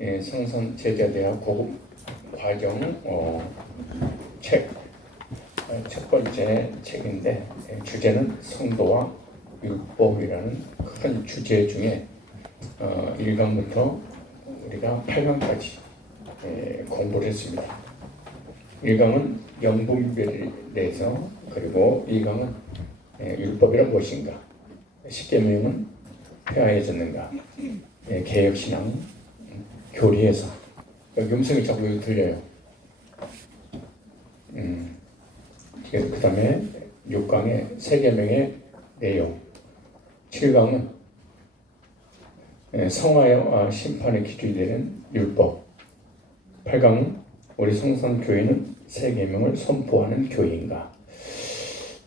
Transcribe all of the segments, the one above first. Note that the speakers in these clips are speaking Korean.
성선 제자대학 고급 과정 책 첫 번째 책인데 주제는 성도와 율법이라는 큰 주제 중에 1강부터 우리가 8강까지 공부를 했습니다. 1강은 영분별에 대해서, 그리고 2강은 율법이란 무엇인가, 10계명은 폐하해졌는가, 개혁신앙, 교리에서 여기 음성이 자꾸 들려요. 그 다음에 6강의 3계명의 내용, 7강은 성화와 심판의 기준이 되는 율법, 8강은 우리 성산교회는 3계명을 선포하는 교회인가.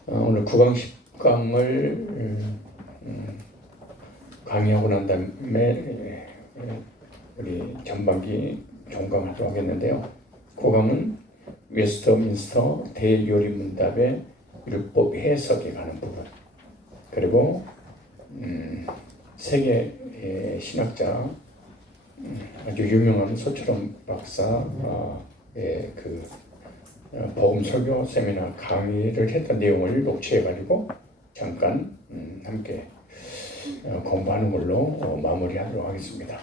오늘 9강 10강을 강의하고 난 다음에 우리 전반기 종강하도록 하겠는데요. 9강은 웨스트민스터 대요리문답의 율법 해석에 관한 부분, 그리고 세계 신학자 아주 유명한 소철원 박사의 그 복음 설교 세미나 강의를 했던 내용을 녹취해가지고 잠깐 함께 공부하는 걸로 마무리하도록 하겠습니다.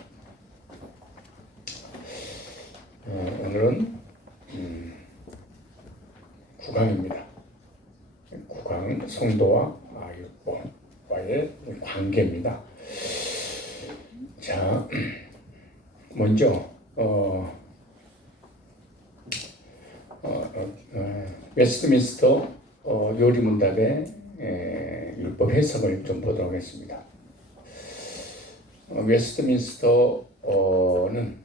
오늘은 9강입니다. 9강은 성도와 율법과의 관계입니다. 자, 먼저 웨스트민스터 요리문답의 율법 해석을 좀 보도록 하겠습니다. 웨스트민스터는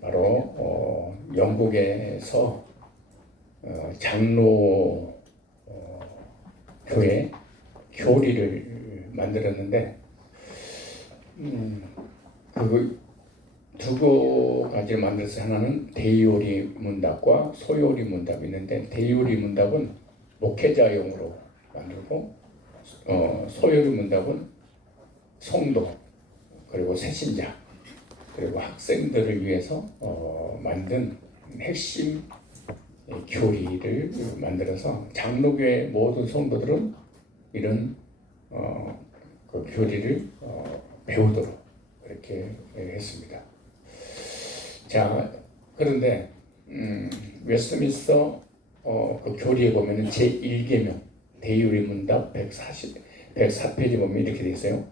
바로 영국에서 장로 교회 교리를 만들었는데 그 두 가지를 만들어서, 하나는 대요리 문답과 소요리 문답이 있는데, 대요리 문답은 목회자용으로 만들고 소요리 문답은 성도, 그리고 새신자, 그리고 학생들을 위해서 만든 핵심 교리를 만들어서 장로교회 모든 성도들은 이런 그 교리를 배우도록 이렇게 했습니다. 자, 그런데 웨스트민스터 그 교리에 보면은 제1계명 대요리문답 104페이지 보면 이렇게 되어 있어요.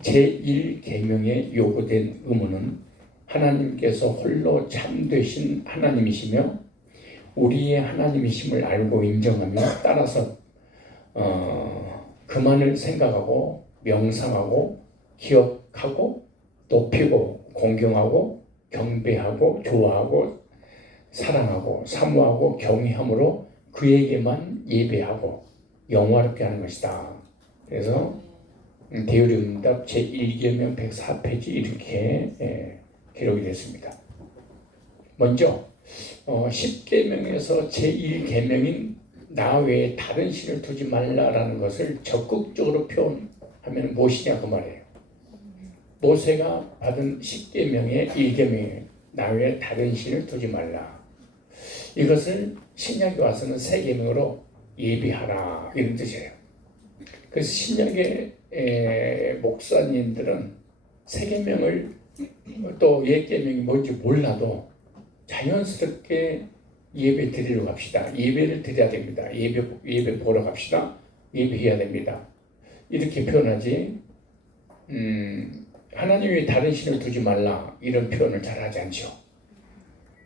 제1계명에 요구된 의무는 하나님께서 홀로 참되신 하나님이시며 우리의 하나님이심을 알고 인정하며 따라서 그만을 생각하고 명상하고 기억하고 높이고 공경하고 경배하고 좋아하고 사랑하고 사모하고 경외함으로 그에게만 예배하고 영화롭게 하는 것이다. 그래서 대요리문답 제1계명 104페이지 이렇게 기록이 됐습니다. 먼저 10계명에서 제1계명인 나 외에 다른 신을 두지 말라라는 것을 적극적으로 표현하면 무엇이냐 그 말이에요. 모세가 받은 10계명의 1계명이에요. 나 외에 다른 신을 두지 말라. 이것을 신약에 와서는 3계명으로 예비하라 이런 뜻이에요. 그래서 신약의 목사님들은 3계명을 또 10계명이 뭔지 몰라도 자연스럽게 예배 드리러 갑시다. 예배를 드려야 됩니다. 예배 보러 갑시다. 예배해야 됩니다. 이렇게 표현하지 하나님이 다른 신을 두지 말라 이런 표현을 잘 하지 않죠.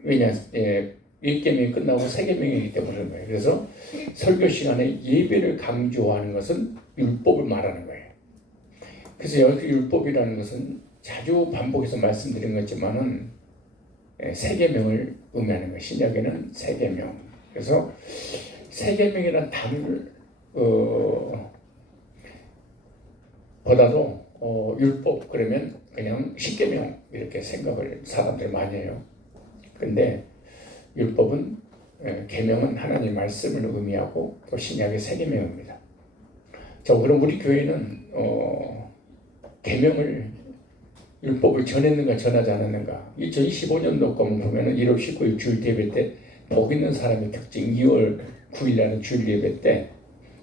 왜냐? 1계명이 끝나고 3계명이기 때문에 그런 거예요. 그래서 설교 시간에 예배를 강조하는 것은 율법을 말하는 거예요. 그래서 여기 율법이라는 것은 자주 반복해서 말씀드린 것지만은 3계명을 의미하는 거예요. 신약에는 3계명. 그래서 3계명이라는 단어를 보다도 율법 그러면 그냥 10계명 이렇게 생각을 사람들이 많이 해요. 근데 율법은 계명은 하나님 말씀을 의미하고 또 신약의 3계명입니다. 자, 그럼 우리 교회는 계명을 율법을 전했는가 전하지 않았는가. 2025년도 거만 보면은 1월 19일 주일 예배 때 복 있는 사람의 특징 2월 9일날은 주일 예배 때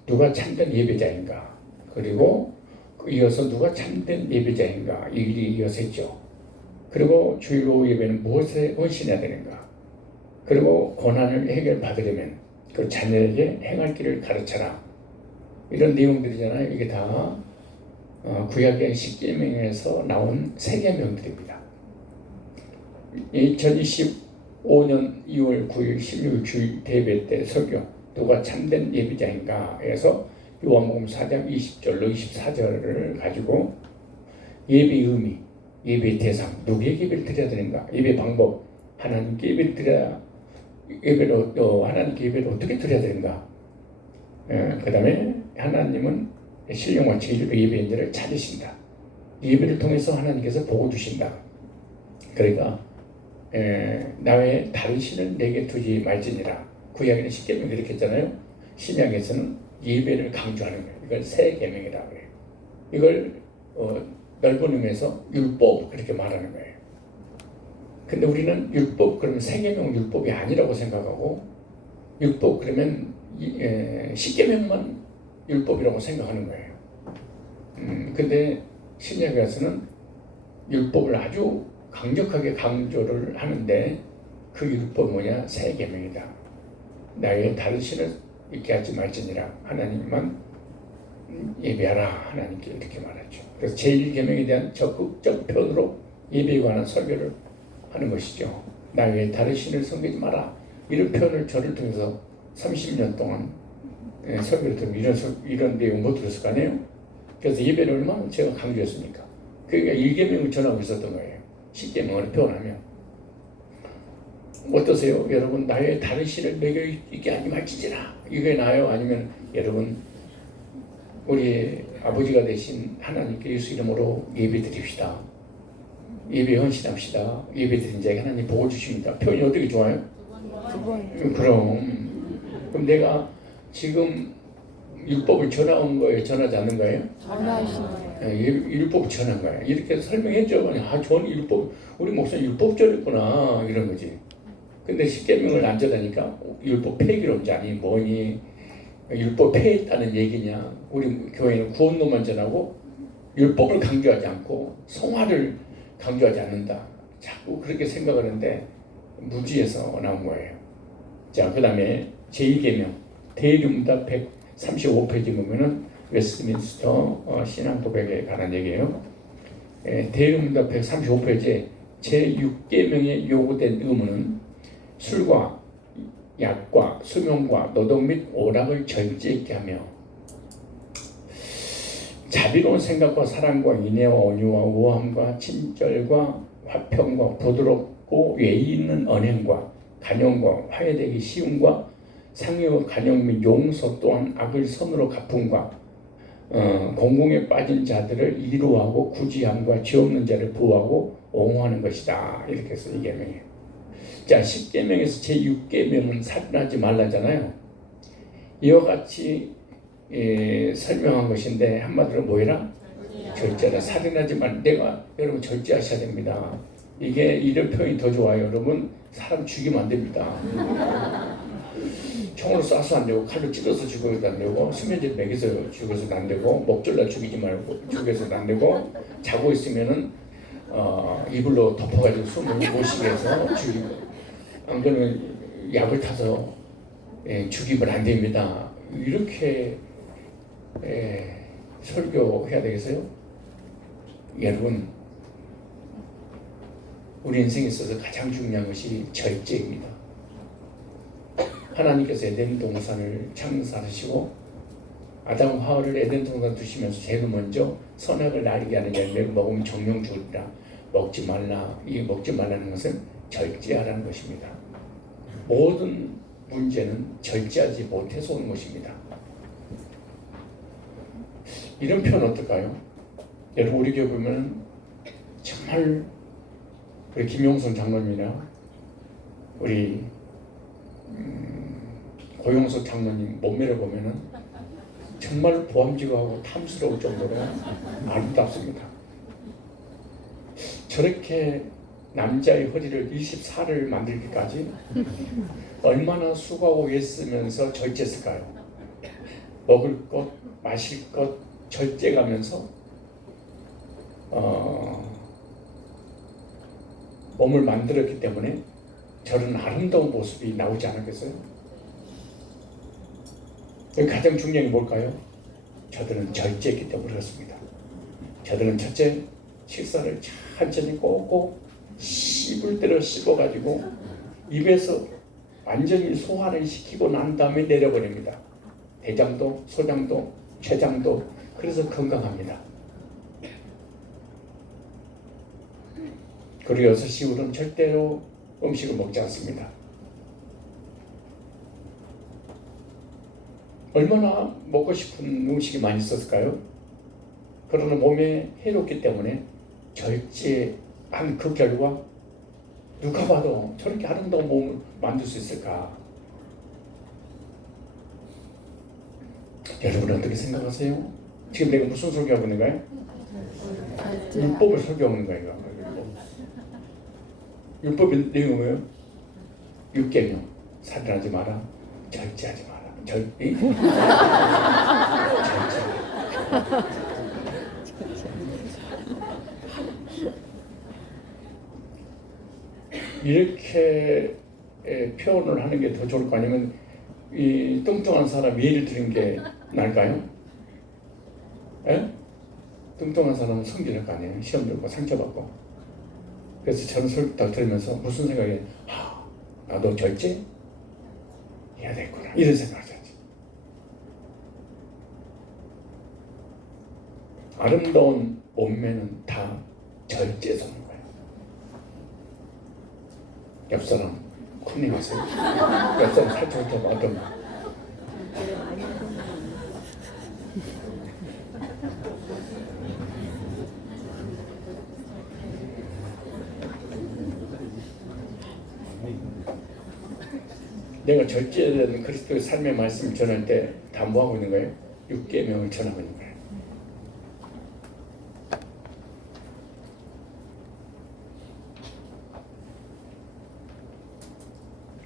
누가 참된 예배자인가, 그리고 이어서 누가 참된 예배자인가, 이 일이 이어서 있죠. 그리고 주일 오후 예배는 무엇에 헌신해야 되는가, 그리고 고난을 해결받으려면 그 자녀에게 행할 길을 가르쳐라. 이런 내용들이잖아요. 이게 다 구약의 십계명에서 나온 세계명들입니다. 2025년 2월 9일 16일 주일 예배 때 설교 누가 참된 예배자인가 해서 요한복음 4장 20절로 24절을 가지고 예배의 의미, 예배의 대상, 누구에게 예배를 드려야 되는가, 예배 방법, 하나님께 예배를 드려야 하나님께 예배를 어떻게 드려야 되는가, 그 다음에 하나님은 신령과 진리로 예배인들을 찾으신다. 예배를 통해서 하나님께서 복을 주신다. 그러니까 나의 다른 신을 내게 두지 말지니라. 구약에는 십계명 그렇게 했잖아요. 신약에서는 예배를 강조하는 거예요. 이걸 새 계명이라고 해요. 이걸 넓은 의미에서 율법 그렇게 말하는 거예요. 근데 우리는 율법 그러면 새 계명은 율법이 아니라고 생각하고, 율법 그러면 십계명만 율법이라고 생각하는 거예요. 근데 신약에 가서는 율법을 아주 강력하게 강조를 하는데, 그 율법 뭐냐? 새 계명이다. 나의 다른 신을 있게 하지 말지니라. 하나님만 예배하라. 하나님께 이렇게 말하죠. 그래서 제1계명에 대한 적극적 표현으로 예배에 관한 설교를 하는 것이죠. 나의 다른 신을 섬기지 마라. 이런 표현을 저를 통해서 30년 동안 설교를 들으면 이런 내용 못 들었을 거 아니에요? 그래서 예배를 얼마나 제가 강조했습니까? 그러니까 1계명을 전하고 있었던 거예요. 10계명을 표현하면. 어떠세요? 여러분, 나의 다른 신을 매겨 있게 하지 말지니라. 이게 나요? 아니면 여러분, 우리 아버지가 되신 하나님께 예수 이름으로 예배 드립시다. 예배 헌신합시다. 예배 드린 자에게 하나님 복을 주십니다. 표현이 어떻게 좋아요? 그럼 내가 지금 율법을 전한 거예요? 전하지 않는 거예요? 전하시는 거예요. 율법 전한 거예요. 이렇게 설명했죠. 저는 율법, 우리 목사님 율법 전했구나 이런 거지. 근데 십계명을 안 전하니까 율법 폐기론자니 뭐니, 율법 폐했다는 얘기냐. 우리 교회는 구원론만 전하고 율법을 강조하지 않고 성화를 강조하지 않는다. 자꾸 그렇게 생각하는데 무지에서 나온 거예요. 자, 그 다음에 제2계명 대리문답 135페이지 보면은 웨스트민스터 신앙 고백에 관한 얘기예요. 대리문답 135페이지에 제6계명에 요구된 의무는 술과 약과 수명과 노동 및 오락을 절제하게 하며 자비로운 생각과 사랑과 인애와 온유와 우함과 친절과 화평과 부드럽고 예의 있는 언행과 간용과 화해되기 쉬움과 상의와 간용 및 용서 또한 악을 선으로 갚음과 공공에 빠진 자들을 이루하고 구지함과 죄 없는 자를 보호하고 옹호하는 것이다. 이렇게 해서 이 계명이에요. 자, 10계명에서 제6계명은 살인하지 말라잖아요. 이와 같이 설명한 것인데 한마디로 뭐해라? 절제하라. 살인하지 말. 여러분 절제하셔야 됩니다. 이게 이런 표현이 더 좋아요. 여러분 사람 죽이면 안 됩니다. 총으로 쏴서 안 되고, 칼로 찔러서 죽여서도 안 되고, 수면제 먹여서 죽여서도 안 되고, 목졸라 죽이지 말고 죽여서도 안 되고, 자고 있으면은 이불로 덮어가지고 숨을 못 쉬게 해서 죽이고, 안 그러면 약을 타서 죽이면 안 됩니다. 이렇게 설교해야 되겠어요? 여러분, 우리 인생에 있어서 가장 중요한 것이 절제입니다. 하나님께서 에덴 동산을 창조하시고 아담 하와를 에덴 동산 두시면서 제일 먼저 선악을 나리게 하는 열매를 먹으면 정령 죽으리라. 먹지 말라. 이 먹지 말라는 것은 절제하라는 것입니다. 모든 문제는 절제하지 못해서 오는 것입니다. 이런 표현 어떨까요? 여러분, 우리 교회 보면 정말 우리 김용선 장로님이나 우리 고용석 장로님 몸매를 보면은 정말 보암직하고 탐스러울 정도로 아름답습니다. 저렇게 남자의 허리를 24를 만들기까지 얼마나 수고하고 애쓰면서 절제했을까요? 먹을 것, 마실 것 절제가면서 몸을 만들었기 때문에 저런 아름다운 모습이 나오지 않았겠어요? 가장 중요한 게 뭘까요? 저들은 절제했기 때문에 그렇습니다. 저들은 첫째, 식사를 천천히 꼭꼭 씹을 대로 씹어가지고 입에서 완전히 소화를 시키고 난 다음에 내려버립니다. 대장도, 소장도, 췌장도. 그래서 건강합니다. 그리고 6시 이후로는 절대로 음식을 먹지 않습니다. 얼마나 먹고 싶은 음식이 많이 있었을까요? 그러나 몸에 해롭기 때문에 절제한 그 결과 누가 봐도 저렇게 아름다운 몸을 만들 수 있을까? 여러분 어떻게 생각하세요? 지금 내가 무슨 설교하고 있는가요? 율법을 설교하고 있는 거예요. 율법의 내용이 뭐예요? 6계명. 살인하지 마라. 절제하지 마라. 절제. 이렇게 표현을 하는 게 더 좋을 거 아니면 이 뚱뚱한 사람 예를 드는 게 나을까요? 에? 뚱뚱한 사람은 성질할 거 아니에요. 시험 들고 상처받고. 그래서 저는 설교 딱 들으면서 무슨 생각이 나도 절제 해야 되겠구나 이런 생각을 하죠. 아름다운 몸매는 다 절제에서 오는 거예요. 옆 사람 큰일 났어요. 옆 사람 살짝 더 맞으면 내가 절제된 그리스도의 삶의 말씀을 전할 때 다 뭐하고 있는 거예요? 6계명을 전하고 있는 거예요.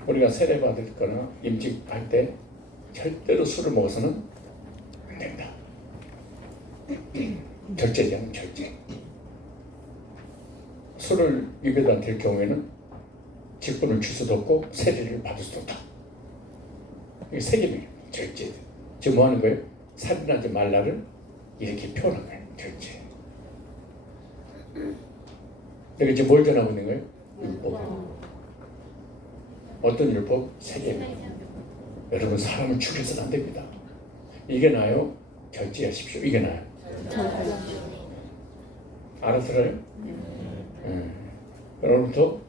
우리가 세례받을 거나 임직할 때 절대로 술을 먹어서는 안 된다. 절제자는 절제. 술을 입에다 댈 경우에는 직분을 줄 수도 없고 세례를 받을 수도 없다. 이게 세계명이에요. 절제. 지금 뭐 하는 거예요? 살인하지 말라를 이렇게 표현한 거예요. 절제. 내가 지금 뭘 전하고 있는 거예요? 율법. 어떤 율법? 세계명. 여러분 사람을 죽여서는 안 됩니다. 이게 나요? 절제하십시오. 이게 나요? 알아들어요? 여러분도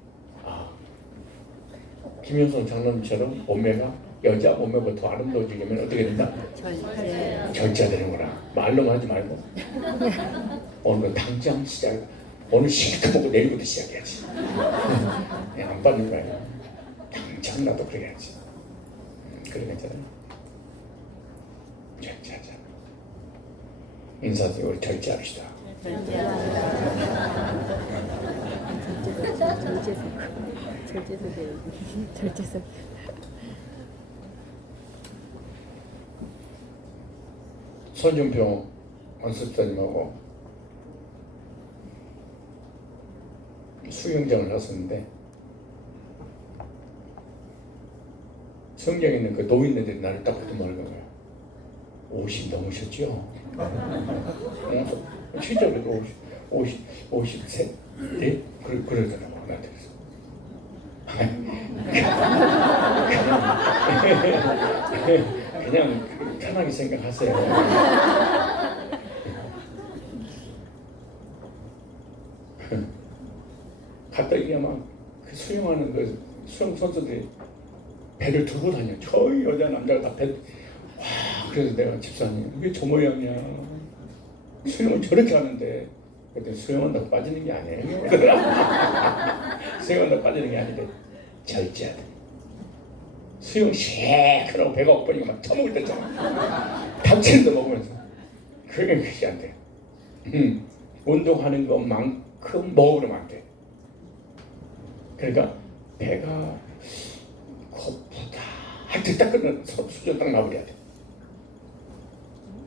김현성 장로님처럼 몸매가 여자 몸매보다 더 아름다워지려면 어떻게 된다? 절제되는구나. 말로만 하지 말고 오늘 당장 시작. 오늘 실컷 먹고 내일부터 시작해야지. 안 받는 거 아니야. 당장 나도 그래야지. 그래 괜찮아요. 절제하자. 인사도 우리 절제합시다. 절제석. 손준평 원습사님하고 수영장을 갔었는데 수영장에 있는 그 노인네들이 나를 딱 보더만 거예요. 50 넘으셨죠? 진짜 그래도 50세? 네? 그러더라고 나한테. 그냥 편하게 생각하세요. 갔더니 막 그 수영하는 그 수영 선수들이 배를 두고 다녀. 저희 여자 남자가 다 배. 와, 그래서 내가 집사님 이게 저 모양이야. 수영을 저렇게 하는데 그때 수영한다고 빠지는 게 아니에요. 수영한다고 빠지는 게 아닌데 절제하다. 수영 시원하고 배가 고프니까 막 처먹을 때잖아. 밥채도 먹으면서 그게 안 돼요. 운동하는 것만큼 그럼 먹으면 안 돼. 그러니까 배가 고프다 할 때 딱 끝나 수준 딱 나버려야 돼.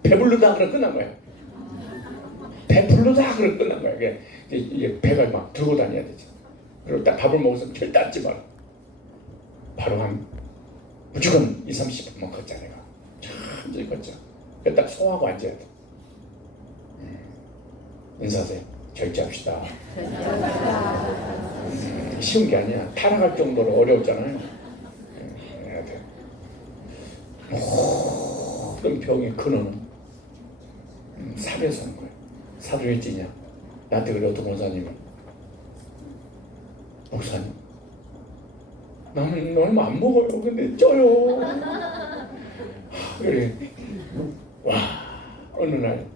배부르다 그러면 끝난 거야. 배부르다 그러면 끝난 거야. 이게 배가 막 들고 다녀야 되지. 그리고 딱 밥을 먹어서 절대 앉지 마라. 바로 한 무조건 20-30분만 걷자 내가. 천천히 걷자. 딱 소화하고 앉아야 돼. 인사하세요. 절제합시다. 쉬운 게 아니야. 타락할 정도로 어려웠잖아요. 해야 돼. 모든 병의 근원은 살에서 온 거예요. 살을 왜 찌냐? 나한테 그래 어떤 권사님이 목사님 나는 얼마 안 먹어요. 근데 쪄요. 그래. 와 어느 날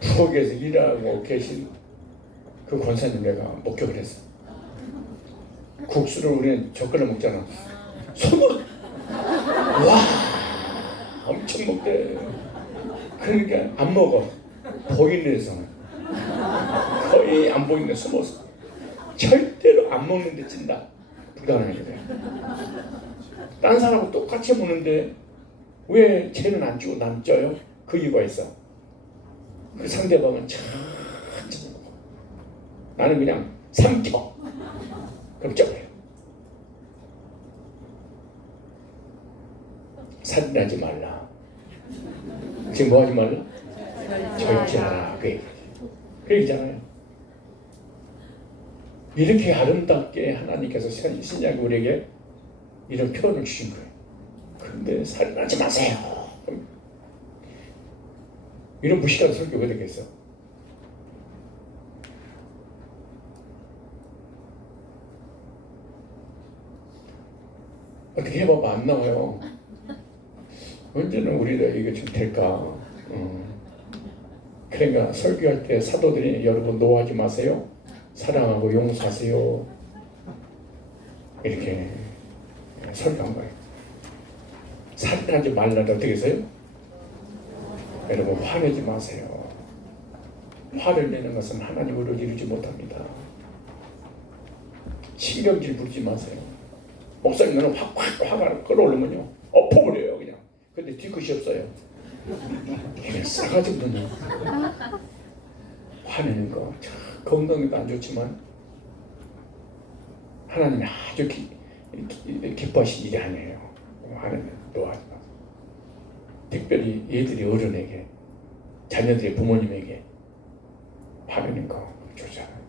부엌에서 일하고 계신 그 권사님 내가 목격을 했어. 국수를 우리는 젓갈로 먹잖아. 손으로 와 엄청 먹대. 그러니까 안 먹어. 보이는 데서는 거의 안 보이는 데 숨어서 절대로 안 먹는데 찐다. 불가능해. 딴 사람하고 똑같이 먹는데 왜 쟤는 안 찌고 난 쪄요? 그 이유가 있어. 그 상대방은 천천히 먹어. 나는 그냥 삼켜. 그럼 쪄버려. 살인하지 말라. 지금 뭐 하지 말라? 절제하라. 그 얘기잖아요. 이렇게 아름답게 하나님께서 신약에 우리에게 이런 표현을 주신 거예요. 그런데 살인하지 마세요. 이런 무식한 설교가 되겠어. 어떻게 해봐봐 안 나와요. 언제는 우리가 이게 좀 될까? 그러니까 설교할 때 사도들이 여러분 노하지 마세요. 사랑하고 용서하세요. 이렇게 설교한 거예요. 살인하지 말라를 어떻게 해서요? 여러분 화내지 마세요. 화를 내는 것은 하나님으로 이루지 못합니다. 신경질 부리지 마세요. 목사님 너는 화가 끌어올르면요 엎어버려요 그냥. 근데 뒤끝이 없어요. 그냥 싸가지 없는 화내는 거 건강에도 안 좋지만 하나님이 아주 기뻐하신 일이 아니에요. 화내는 노하지 마. 특별히 얘들이 어른에게 자녀들의 부모님에게 화내는 거 좋잖아요.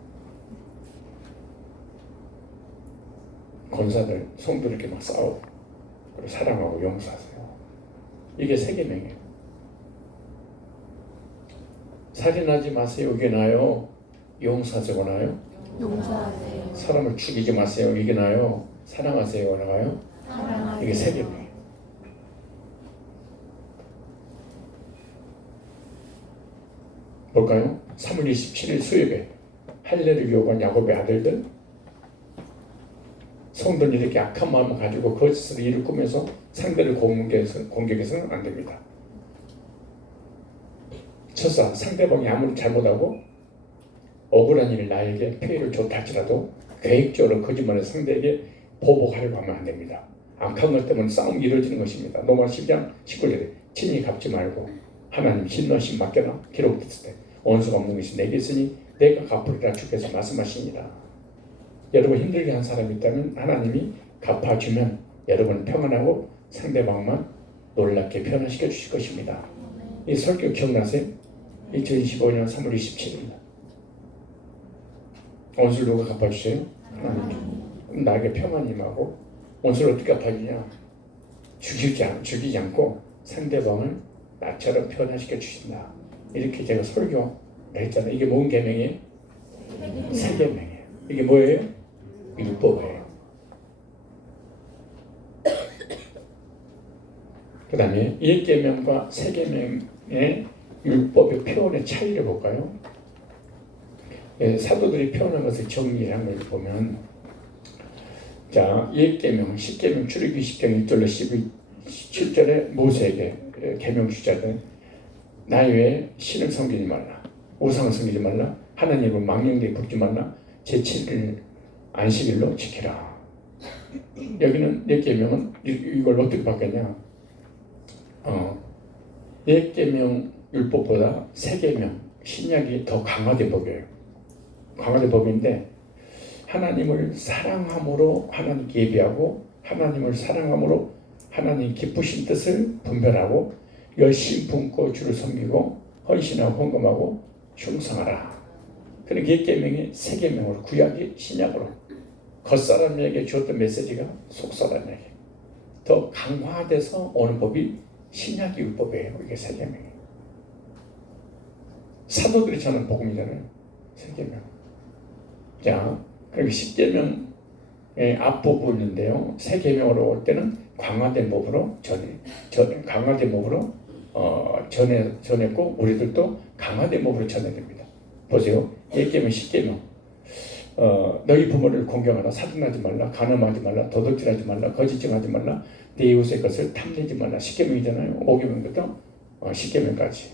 권사들 성도 이렇게 막 싸우고 그리고 사랑하고 용서하세요. 이게 세계명이에요. 살인하지 마세요. 이게 나요. 용서하세요가 나요. 용서하세요. 사람을 죽이지 마세요. 이게 나요. 사랑하세요가 나요. 사랑하세요. 이게 세계명이에요. 뭘까요? 3월 27일 수요일에 할례를 요구한 야곱의 아들들 성도는 이렇게 악한 마음을 가지고 거짓으로 일을 꾸면서 상대를 공격해서는 안 됩니다. 첫사 상대방이 아무리 잘못하고 억울한 일을 나에게 피해를 줬다 할지라도 계획적으로 거짓말해서 상대에게 보복하려고 하면 안 됩니다. 악한 것 때문에 싸움이 이루어지는 것입니다. 로마 10장 19절에 친히 갚지 말고 하나님 신노하심 맡겨라. 기록됐을 때 원수가 없는 것이 내게 있으니 내가 갚으리라 주께서 말씀하시니라. 여러분 힘들게 한 사람이 있다면 하나님이 갚아주면 여러분 평안하고 상대방만 놀랍게 변화시켜 주실 것입니다. 이 설교 기억나세요? 2025년 3월 27일 원수를 누가 갚아주세요? 하나님. 나에게 평안이 임하고 원수를 어떻게 갚아주냐? 죽이지 않고 상대방을 나처럼 변화시켜 주신다. 이렇게 제가 설교를 했잖아요. 이게 뭔 계명이에요? 세계명이에요. 이게 뭐예요? 율법이에요. 그 다음에 1계명과 세계명의 율법의 표현의 차이를 볼까요? 사도들이 표현한 것을 정리한 걸 보면 자 1계명, 10계명 출애굽기 10장 1절로 17절에 모세에게 계명 주자들 나 외에 신을 섬기지 말라. 우상을 섬기지 말라. 하나님을 망령되이 부르지 말라. 제7일 안식일로 지키라. 여기는 네 계명은 이걸 어떻게 바뀌었냐? 네 계명 율법보다 세 계명 신약이 더 강화된 법이에요. 강화된 법인데 하나님을 사랑함으로 하나님께 예배하고 하나님을 사랑함으로 하나님 기쁘신 뜻을 분별하고 열심 품고 주를 섬기고 헌신하고 헌금하고 충성하라. 그런 네 계명이 세 계명으로 구약이 신약으로 겉사람에게 주었던 메시지가 속사람에게 더 강화돼서 오는 법이 신약이 율법이에요. 이게 세 계명이. 사도들이 전한 복음이잖아요. 세 계명. 자, 그리고 10계명의 앞부분인데요. 세 계명으로 올 때는 강화된 법으로 강화된 법으로 전했고 우리들도 강화된 법으로 전해야 됩니다. 보세요. 1계명, 10계명. 너희 부모를 공경하라. 살인하지 말라. 간음하지 말라. 도둑질하지 말라. 거짓증하지 말라. 내 이웃의 것을 탐내지 말라. 10계명이잖아요. 5계명부터 10계명까지.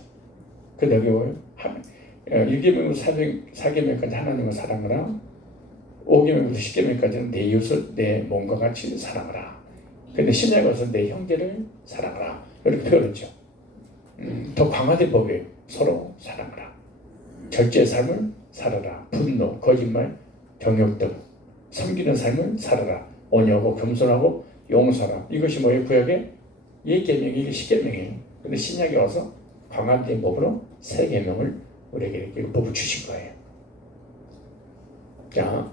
근데 여기 뭐예요? 1계명부터 4계명까지 하나님을 사랑하라. 5계명부터 10계명까지는 내 이웃을 내 몸과 같이 사랑하라. 근데 신약에 와서 내 형제를 사랑하라. 이렇게 표현했죠. 더 강화된 법이에요. 서로 사랑하라. 절제의 삶을 살아라. 분노, 거짓말, 정욕 등 섬기는 삶을 살아라. 온유하고 겸손하고 용서하라. 이것이 뭐예요? 구약의 1계명이 이게 10계명이에요. 근데 신약에 와서 강화된 법으로 3계명을 우리에게 이렇게 율법을 주신 거예요. 자,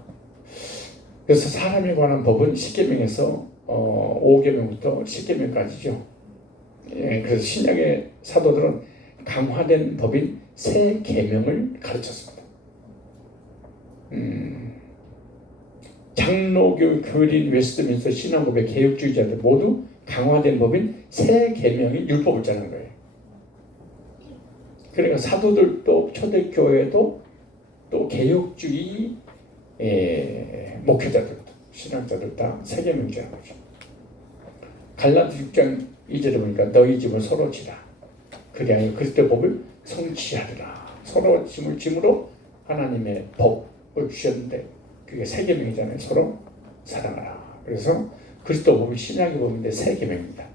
그래서 사람에 관한 법은 10계명에서 5계명부터 10계명까지죠. 예, 그래서 신약의 사도들은 강화된 법인 3계명을 가르쳤습니다. 장로교, 교린, 웨스트민스터 신앙법의 개혁주의자들 모두 강화된 법인 3계명이 율법을 짜는 거예요. 그러니까 사도들도 초대교회도 또 개혁주의 목회자들도 신학자들 다 3계명 짜는 거죠. 갈라디 6장 2절에 보니까 너희 짐을 서로 지라. 그리하여 그리스도의 법을 성취하리라. 서로 짐을 짐으로 하나님의 법을 주셨는데 그게 3계명이잖아요. 서로 사랑하라. 그래서 그리스도 법이 신약의 법인데 3계명입니다.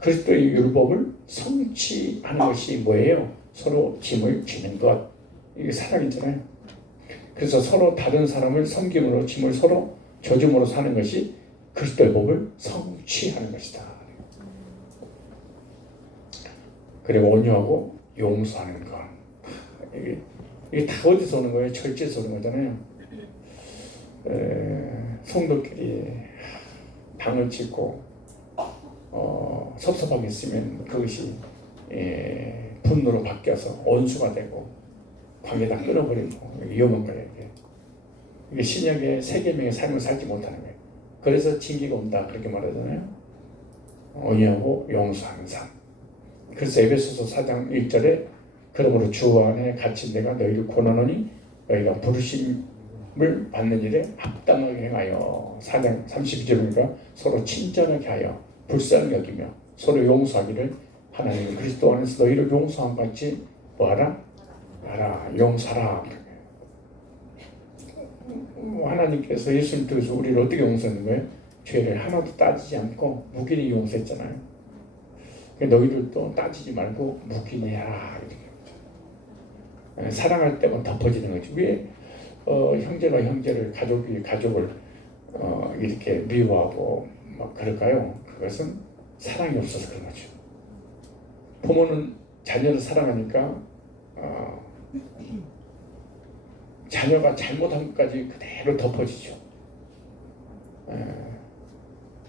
그리스도의 율법을 성취하는 것이 뭐예요? 서로 짐을 지는 것. 이게 사랑이잖아요. 그래서 서로 다른 사람을 섬김으로 짐을 서로 져줌으로 사는 것이 그리스도의 법을 성취하는 것이다. 그리고 온유하고 용서하는 것. 이게 다 어디서 오는 거예요? 절제에서 오는 거잖아요. 성도끼리 당을 짓고 섭섭하게 있으면 그것이 분노로 바뀌어서 원수가 되고 관계 다 끊어버리고 위험한 거예요. 이게 신약의 3계명의 삶을 살지 못하는 거예요. 그래서 징계가 온다 그렇게 말하잖아요. 온유하고 용서하는 삶. 그래서 에베소서 4장 1절에 그러므로 주 안에 갇힌 내가 너희를 권하노니 너희가 부르심을 받는 일에 합당하게 행하여 4장 32절이니까 서로 친절하게 하여 불쌍히 여기며 서로 용서하기를 하나님 그리스도 안에서 너희를 용서함 같이 뭐하라? 알아. 용서하라. 하나님께서 예수님 통해서 우리를 어떻게 용서하는 거예요? 죄를 하나도 따지지 않고 무기히 용서했잖아요. 너희들도 따지지 말고 무기히 하라. 이렇게. 사랑할 때만 덮어지는 거지. 왜 형제가 형제를 가족이 가족을 이렇게 미워하고 막 그럴까요? 그것은 사랑이 없어서 그런 거죠. 부모는 자녀를 사랑하니까 자녀가 잘못한 것까지 그대로 덮어지죠.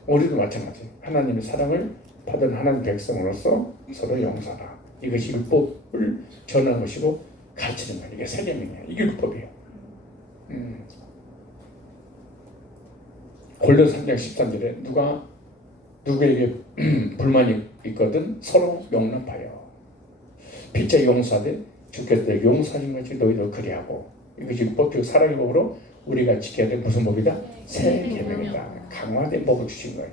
우리도 마찬가지. 하나님의 사랑을 받은 하나님 백성으로서 서로 용서하라. 이것이 율법을 전하는 것이고 가르치는 거예요. 이게 3계명이에요. 이게 율법이에요. 골로새 3장 13절에 누구에게 불만이 있거든 서로 용납하여 피차 용서하되 주께서 용서하신 것이 너희도 그리하고 이것이 율법적 사랑의 법으로 우리가 지켜야 될 무슨 법이다? 3계명이다. 강화된 법을 주신 거예요.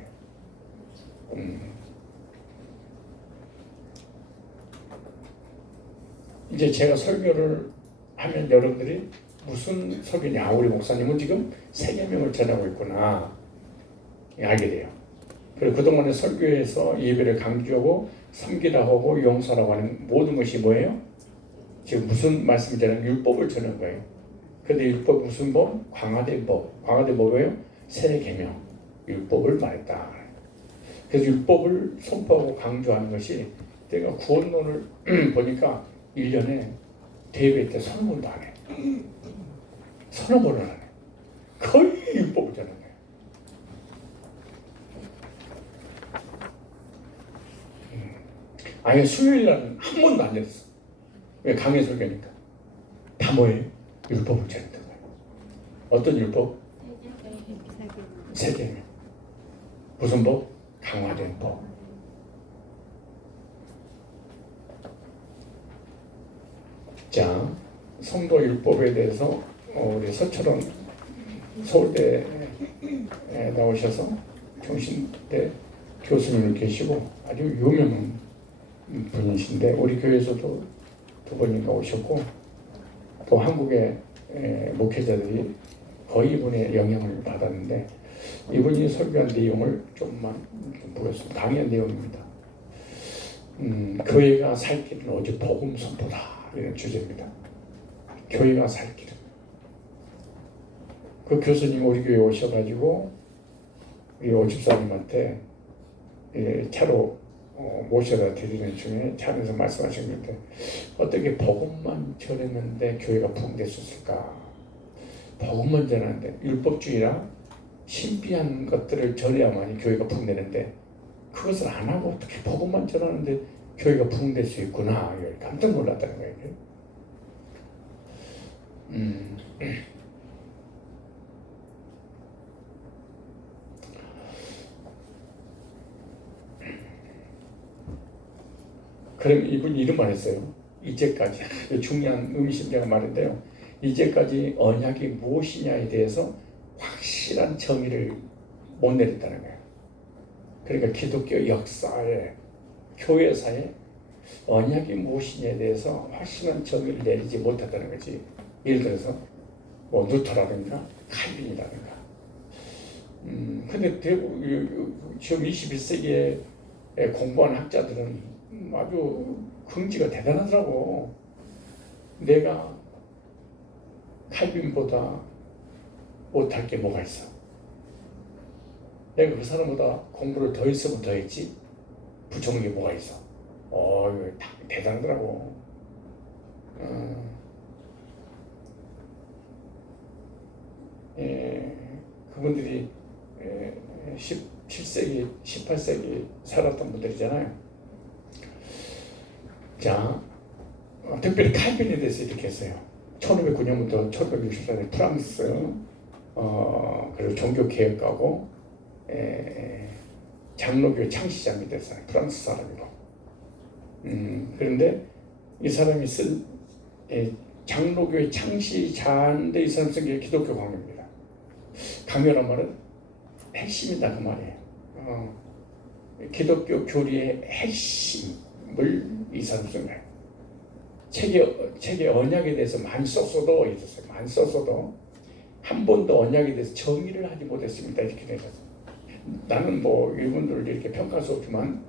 이제 제가 설교를 하면 여러분들이 무슨 설교냐, 우리 목사님은 지금 세계명을 전하고 있구나 알게 돼요. 그리고 그동안의 설교에서 예배를 강조하고 섬기라고 하고 용서라고 하는 모든 것이 뭐예요? 지금 무슨 말씀이 되는 율법을 전한 거예요. 근데 율법 무슨 법? 광화된 법. 광화된 법이에요? 새 계명. 율법을 말했다. 그래서 율법을 선포하고 강조하는 것이 내가 구원론을 보니까 1년에 대회 때 서너 번도 안 해. 서너 번은 안 해. 거의 율법을 전하는 거예요. 아예 수요일날은 한 번도 안 됐어. 왜? 강해 설교니까. 다 뭐예요? 율법을 전했던 거예요. 어떤 율법? 세계명. 무슨 법? 강화된 법. 자, 성도 율법에 대해서 우리 서철원 서울대에 나오셔서 경신대 교수님을 계시고 아주 유명한 분이신데 우리 교회에서도 두 번인가 오셨고 또 한국의 목회자들이 거의 이분의 영향을 받았는데 이분이 설교한 내용을 조금만 보겠습니다. 강의한 내용입니다. 교회가 살 길은 오직 복음 선포다 이런 주제입니다. 교회가 살 길은 그 교수님 우리 교회에 오셔가지고 우리 오집사님한테 차로 모셔다 드리는 중에 차 안에서 말씀하셨는데 어떻게 복음만 전했는데 교회가 부흥됐었을까? 복음만 전하는데 율법주의라 신비한 것들을 전해야만이 교회가 부흥되는데 그것을 안 하고 어떻게 복음만 전하는데 교회가 부흥될 수 있구나 깜짝 놀랐다는 거예요. 그럼 이분이 이런 말 했어요. 이제까지 중요한 의미심장한 말인데요. 이제까지 언약이 무엇이냐에 대해서 확실한 정의를 못 내렸다는 거예요. 그러니까 기독교 역사에 교회사에 언약이 무엇이냐에 대해서 확실한 정의를 내리지 못했다는 거지. 예를 들어서 뭐 루터라든가 칼빈이라든가. 근데 지금 21세기에 공부한 학자들은 아주 긍지가 대단하더라고. 내가 칼빈보다 못할 게 뭐가 있어? 내가 그 사람보다 공부를 더 했으면 더 했지? 부족한 게 뭐가 있어? 이거 대단하더라고. 그분들이 17세기, 18세기 살았던 분들이잖아요. 자, 특별히 칼빈에 대해서 이렇게 했어요. 1509년부터 1564년 프랑스 그리고 종교개혁가고 장로교의 창시자입니다. 프랑스 사람이고. 그런데 이 사람이 쓴 장로교의 창시자인데 이 사람 쓴 게 기독교 강요입니다. 강요란 말은 핵심이다 그 말이에요. 기독교 교리의 핵심을 이 사람 쓴 거예요. 책의 언약에 대해서 많이 썼어도 한 번도 언약에 대해서 정의를 하지 못했습니다. 이렇게 되셨어요. 나는 뭐 이분들을 이렇게 평가할 수 없지만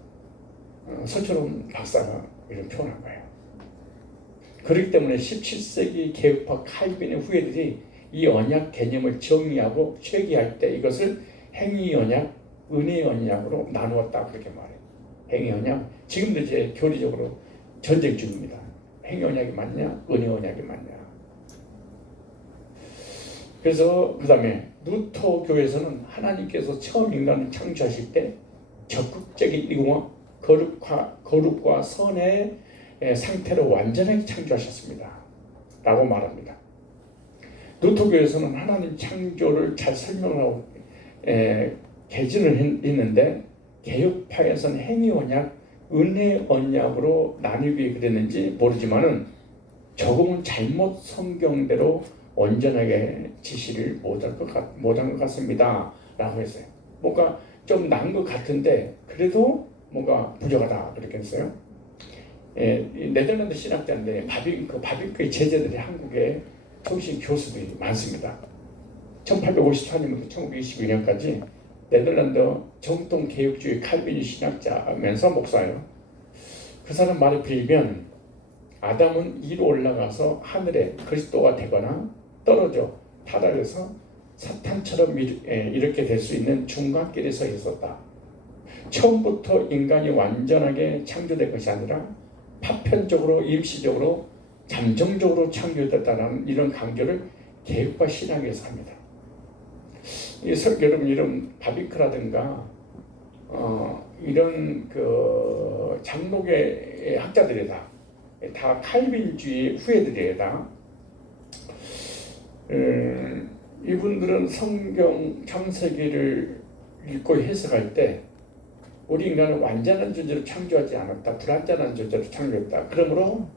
서철원 박사가 이런 표현한 거예요. 그렇기 때문에 17세기 개혁파 칼빈의 후예들이 이 언약 개념을 정의하고 체계할 때 이것을 행위 언약, 은혜 언약으로 나누었다 그렇게 말해요. 행위 언약, 지금도 이제 교리적으로 전쟁 중입니다. 행위 언약이 맞냐, 은혜 언약이 맞냐. 그래서 그 다음에 루터 교회에서는 하나님께서 처음 인간을 창조하실 때 적극적인 이공화, 거룩과 선의 상태로 완전하게 창조하셨습니다. 라고 말합니다. 루터 교회에서는 하나님 창조를 잘 설명하고 개진을 했는데 개혁파에서는 행위 언약, 은혜 언약으로 나누기 그랬는지 모르지만은 조금은 잘못 성경대로 온전하게 지시를 못한 것 같습니다. 라고 했어요. 뭔가 좀 난 것 같은데 그래도 뭔가 부족하다 그렇게 했어요. 이 네덜란드 신학자인데 바빙크의 제자들이 한국에 통신 교수들이 많습니다. 1854년부터 1922년까지 네덜란드 정통 개혁주의 칼빈 신학자면서 목사예요. 그 사람 말에 빌리면 아담은 위로 올라가서 하늘에 그리스도가 되거나 떨어져 타락해서 사탄처럼 이렇게 될 수 있는 중간길에 서 있었다. 처음부터 인간이 완전하게 창조된 것이 아니라 파편적으로 임시적으로 잠정적으로 창조됐다는 이런 강조를 개혁과 신학에서 합니다. 여러분 이런 바비크라든가 이런 그 장로계 학자들이다. 다 칼빈주의 후예들이다. 이분들은 성경 창세기를 읽고 해석할 때 우리 인간은 완전한 존재로 창조하지 않았다. 불완전한 존재로 창조했다. 그러므로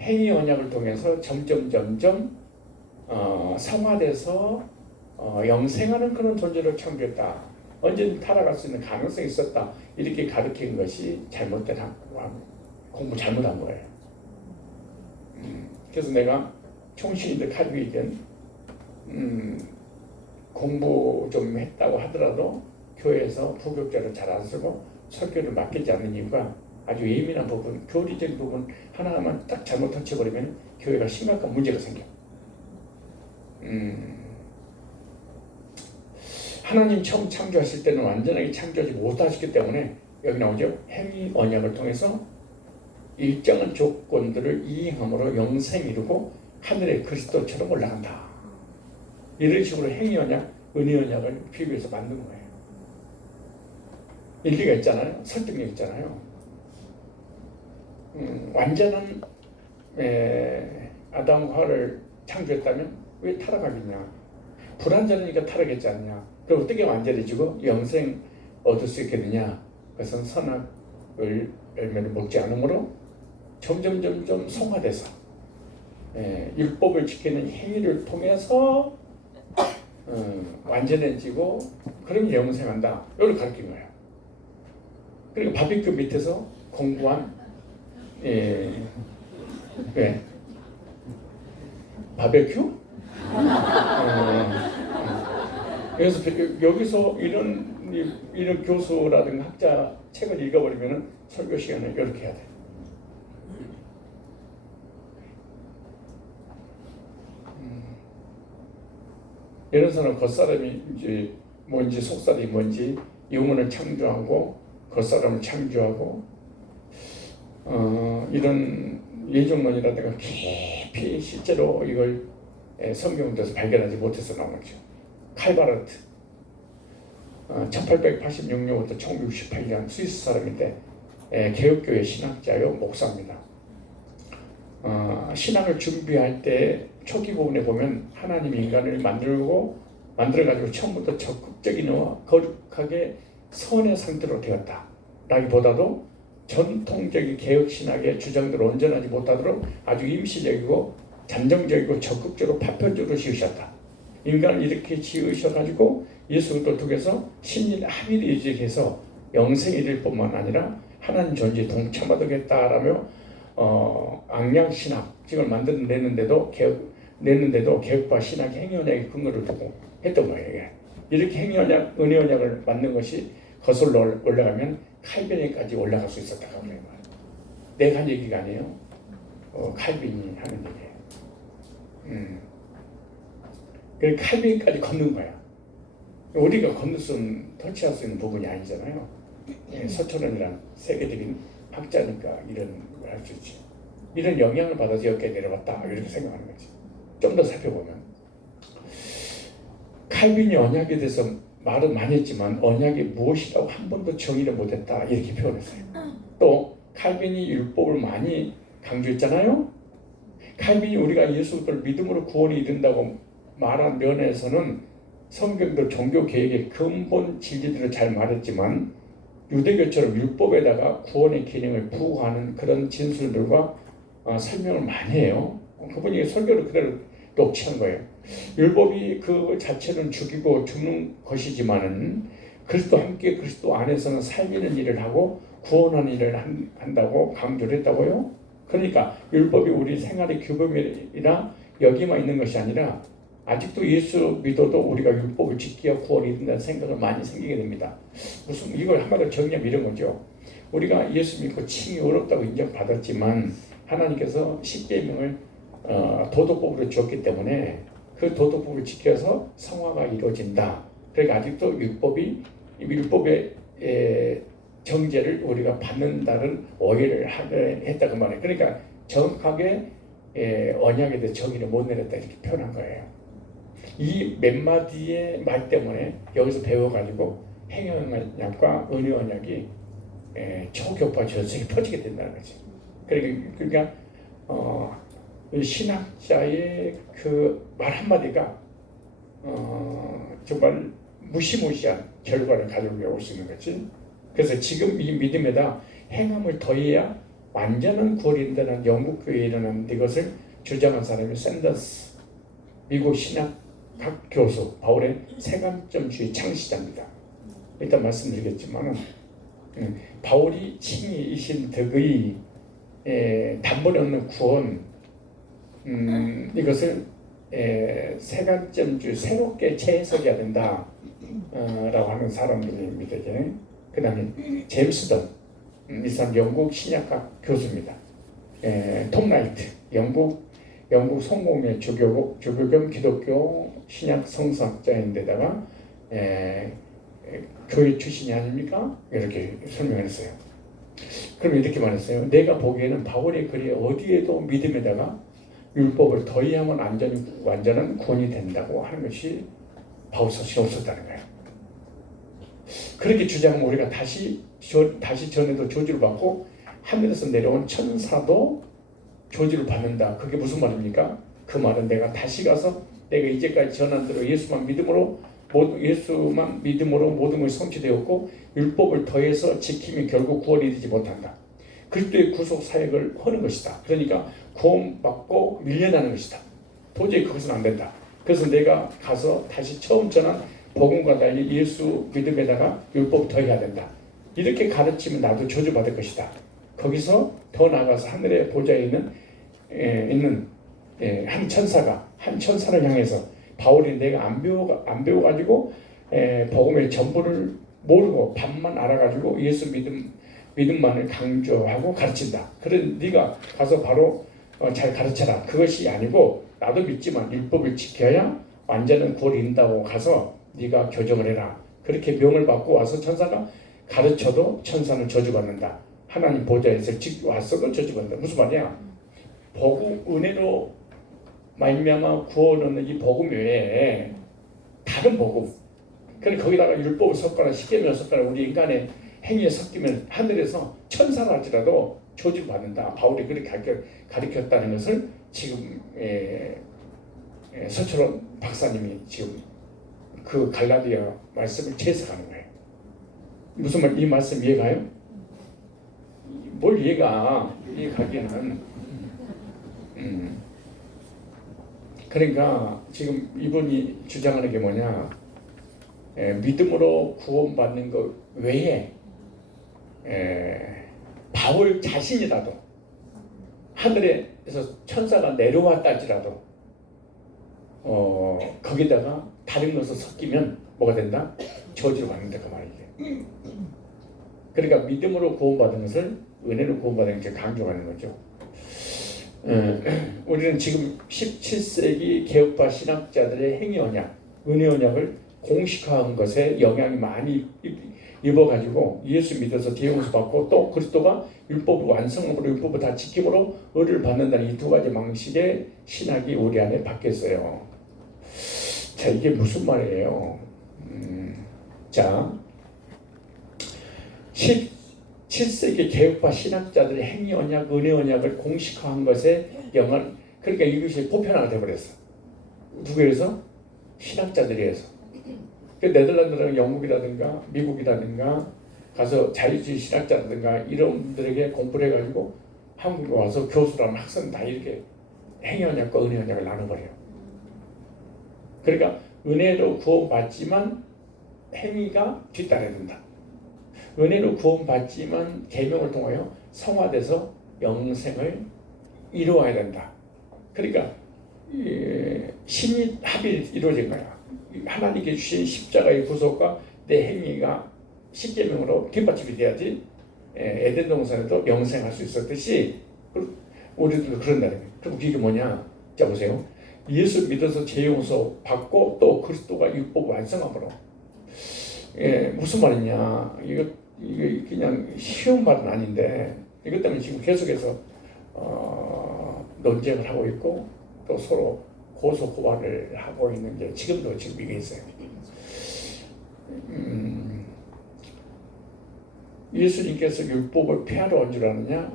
행위 언약을 통해서 점점 성화돼서 영생하는 그런 존재로 창조했다. 언제든 타락할 수 있는 가능성이 있었다. 이렇게 가르친 것이 잘못된 공부 잘못한 거예요. 그래서 내가 총신이든 칼빈이든 공부 좀 했다고 하더라도 교회에서 부교육자를 잘 안 쓰고 설교를 맡기지 않는 이유가 아주 예민한 부분, 교리적인 부분 하나만 딱 잘못 터쳐버리면 교회가 심각한 문제가 생겨. 하나님 처음 창조하실 때는 완전하게 창조하지 못하셨기 때문에 여기 나오죠. 행위 언약을 통해서 일정한 조건들을 이행함으로 영생 이루고 하늘의 그리스도처럼 올라간다. 이런 식으로 행위 언약, 은혜 언약을 비교해서 만든 거예요. 일리가 있잖아요. 설득력 있잖아요. 완전한 아담과 하와를 창조했다면 왜 타락하겠냐? 불완전하니까 타락했지 않냐? 그럼 어떻게 완전해지고 영생 얻을 수 있게 되냐? 그것은 선악을 열매를 먹지 않으므로 점점 성화돼서 율법을 지키는 행위를 통해서 완전해지고 그러면 영생한다. 이걸 가르친 거예요. 그리고 바비큐 밑에서 공부한 바베큐? 그래서 여기서 이런 교수라든가 학자 책을 읽어버리면 설교 시간을 이렇게 해야 돼. 이런 사람은 겉사람이 이제 뭔지 속살이 뭔지 영혼을 창조하고 겉사람을 창조하고 이런 예정론이라든가 깊이 실제로 이걸 성경에서 발견하지 못해서 나온 거죠. 칼바르트 1886년부터 1968년 스위스 사람인데 개혁교회 신학자요 목사입니다. 신앙을 준비할 때 초기 부분에 보면 하나님이 인간을 만들어가지고 처음부터 적극적이와 거룩하게 선의 상태로 되었다 라기보다도 전통적인 개혁신학의 주장들을 온전하지 못하도록 아주 임시적이고 잠정적이고 적극적으로 파편적으로 지으셨다. 인간을 이렇게 지으셔가지고 예수 그리스도를 통해서 신일 합의를 이직해서 영생이 될 뿐만 아니라 하나님 존재에 동참하겠다라며 악량신학을 만들어내는데도 개혁과 신학의 행위언약의 근거를 두고 했던 거예요. 이렇게 행위언약, 은혜언약을 만든 것이 거슬러 올라가면 칼빈에까지 올라갈 수 있었다고 그래요. 내가 한 얘기가 아니에요. 칼빈이 하는 얘기예요. 그래서 칼빈까지 걷는 거야. 우리가 건널 수 있는, 터치할 수 있는 부분이 아니잖아요. 서천원이란 세계적인 학자니까 이런 걸 할 수 있지. 이런 영향을 받아서 여기에 내려왔다 이렇게 생각하는 거지. 좀 더 살펴보면 칼빈이 언약에 대해서 말은 많이 했지만 언약이 무엇이라고 한 번도 정의를 못했다 이렇게 표현했어요. 또 칼빈이 율법을 많이 강조했잖아요. 칼빈이 우리가 예수 그리스도를 믿음으로 구원이 이른다고 말한 면에서는 성경도 종교 개혁의 근본 진리들을 잘 말했지만 유대교처럼 율법에다가 구원의 기능을 부과하는 그런 진술들과 설명을 많이 해요. 그분이 설교를 그대로 녹취한 거예요. 율법이 그 자체는 죽이고 죽는 것이지만은 그리스도 함께 그리스도 안에서는 살리는 일을 하고 구원하는 일을 한다고 강조를 했다고요. 그러니까 율법이 우리 생활의 규범이라 여기만 있는 것이 아니라 아직도 예수 믿어도 우리가 율법을 지켜야 구원이 된다는 생각을 많이 생기게 됩니다. 무슨 이걸 한마디로 정리하면 이런 거죠. 우리가 예수 믿고 칭이 어렵다고 인정받았지만 하나님께서 십계명을 도덕법으로 주었기 때문에 그 도덕법을 지켜서 성화가 이루어진다. 그러니까 아직도 율법의 정죄를 우리가 받는다는 오해를 했다고 말해요. 그러니까 정확하게 언약에 대해 정의를 못 내렸다 이렇게 표현한 거예요. 이 몇 마디의 말 때문에 여기서 배워가지고 행언약과 은혜 언약이 초교파 전 세계에 퍼지게 된다는 거죠. 그러니까 신학자의 그 말 한마디가 정말 무시무시한 결과를 가지고 올 수 있는 거지. 그래서 지금 이 믿음에다 행함을 더해야 완전한 구원이 된다는 영국 교회에 일어난 이것을 주장한 사람이 샌더스 미국 신학학 교수 바울의 세관점주의 창시자입니다. 일단 말씀드리겠지만은 바울이 칭의 이신 덕의 단번에 얻는 구원 이것을 세관점주의 새롭게 재해석해야 된다 라고 하는 사람들입니다. 그 다음에 제임스 던 이 사람 영국 신약학 교수입니다. 톰 라이트 영국 성공의 주교 겸 기독교 신약 성서학자인데다가 교회 출신이 아닙니까? 이렇게 설명했어요. 그럼 이렇게 말했어요. 내가 보기에는 바울의 글이 어디에도 믿음에다가 율법을 더해야만 완전한 구원이 된다고 하는 것이 바울 서신에 없었다는 거예요. 그렇게 주장하면 우리가 다시 전에도 저주를 받고 하늘에서 내려온 천사도 저주를 받는다. 그게 무슨 말입니까? 그 말은 내가 다시 가서 내가 이제까지 전한 대로 예수만 믿음으로 모든 것이 성취되었고 율법을 더해서 지키면 결국 구원이 되지 못한다. 그리스도의 구속 사역을 하는 것이다. 그러니까 구원받고 밀려나는 것이다. 도저히 그것은 안 된다. 그래서 내가 가서 다시 처음 전한 복음과 달리 예수 믿음에다가 율법 더해야 된다. 이렇게 가르치면 나도 저주받을 것이다. 거기서 더 나아가서 하늘의 보좌에 있는 한 천사를 향해서 바울이 내가 안 배워가지고 복음의 전부를 모르고 반만 알아가지고 예수 믿음만을 강조하고 가르친다. 그래 네가 가서 바로 잘 가르쳐라. 그것이 아니고 나도 믿지만 율법을 지켜야 완전한 구원이 된다고 가서 네가 교정을 해라. 그렇게 명을 받고 와서 천사가 가르쳐도 천사는 저주받는다. 하나님 보좌에서 왔어도 저주받는다. 무슨 말이야? 복음 은혜로 말미암아 구원은 이 복음 외에 다른 복음. 그러니까 거기다가 율법을 섞거나 십계명을 섞거나 우리 인간의 행위에 섞이면 하늘에서 천사를 할지라도 저주받는다. 바울이 그렇게 가르쳤다는 것을 지금 서철원 박사님이 지금 그 갈라디아 말씀을 재해석하는 거예요. 무슨 말? 이 말씀 이해가요? 뭘 이해가기에는 그러니까 지금 이분이 주장하는 게 뭐냐? 믿음으로 구원받는 것 외에 바울 자신이라도 하늘에서 천사가 내려왔다 할지라도 거기다가 다른 것을 섞이면 뭐가 된다? 저주를 받는다 그 말이에요. 그러니까 믿음으로 구원받은 것을 은혜로 구원받은 것을 강조하는 거죠. 우리는 지금 17세기 개혁파 신학자들의 행위 언약, 은혜 언약을 공식화한 것에 영향이 많이 입어가지고 예수 믿어서 대용서 받고 또 그리스도가 율법을 완성함으로 율법을 다 지킴으로 의를 받는다는 이 두 가지 방식의 신학이 우리 안에 바뀌었어요. 자, 이게 무슨 말이에요? 자, 17세기 개혁파 신학자들의 행위 언약, 은혜 언약을 공식화한 것에 영향, 그러니까 이것이 보편화가 되어버렸어. 누구에서? 신학자들이 해서. 네덜란드라든가 영국이라든가 미국이라든가 가서 자유주의 신학자라든가 이런 분들에게 공부를 해가지고 한국에 와서 교수랑 학생 다 이렇게 행위 언약과 은혜 언약을 나눠버려요. 그러니까 은혜로 구원받지만 행위가 뒤따라야 된다. 은혜로 구원받지만 계명을 통하여 성화돼서 영생을 이루어야 된다. 그러니까 신이 합이 이루어진 거야. 하나님께 주신 십자가의 구속과 내 행위가 십계명으로 뒷받침이 돼야지 에덴 동산에도 영생할 수 있었듯이 우리들도 그런다는 거예요. 그럼 이게 뭐냐? 자 보세요. 예수 믿어서 죄 용서 받고 또 그리스도가 율법 완성함으로 무슨 말이냐? 이거 그냥 쉬운 말은 아닌데 이것 때문에 지금 계속해서 논쟁을 하고 있고 또 서로 고소 고발을 하고 있는 게 지금도 지금 이게 있어요. 예수님께서 율법을 폐하러 온 줄 아느냐?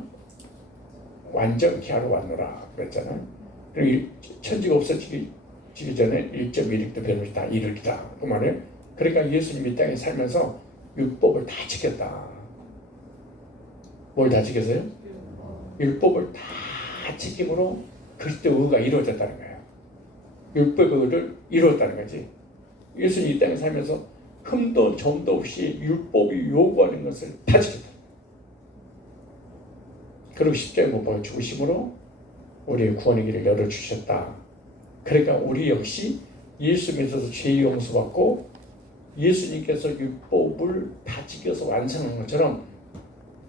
완전히 하러 왔노라 그랬잖아요. 그리고 천지가 없어지기 전에 1.1億도 변호시 다 이르리다 그 말이에요. 그러니까 예수님이 이 땅에 살면서 율법을 다 지켰다. 뭘 다 지켰어요? 율법을 다 지킴으로 그리스도의 의가 이루어졌다는 거예요. 율법의 의를 이루었다는 거지. 예수님이 이 땅에 살면서 흠도 점도 없이 율법이 요구하는 것을 다 지켰다. 그리고 십자가에 못 박아 죽으심으로 우리의 구원의 길을 열어주셨다. 그러니까 우리 역시 예수 믿어서 죄 용서받고 예수님께서 율법을 다 지켜서 완성한 것처럼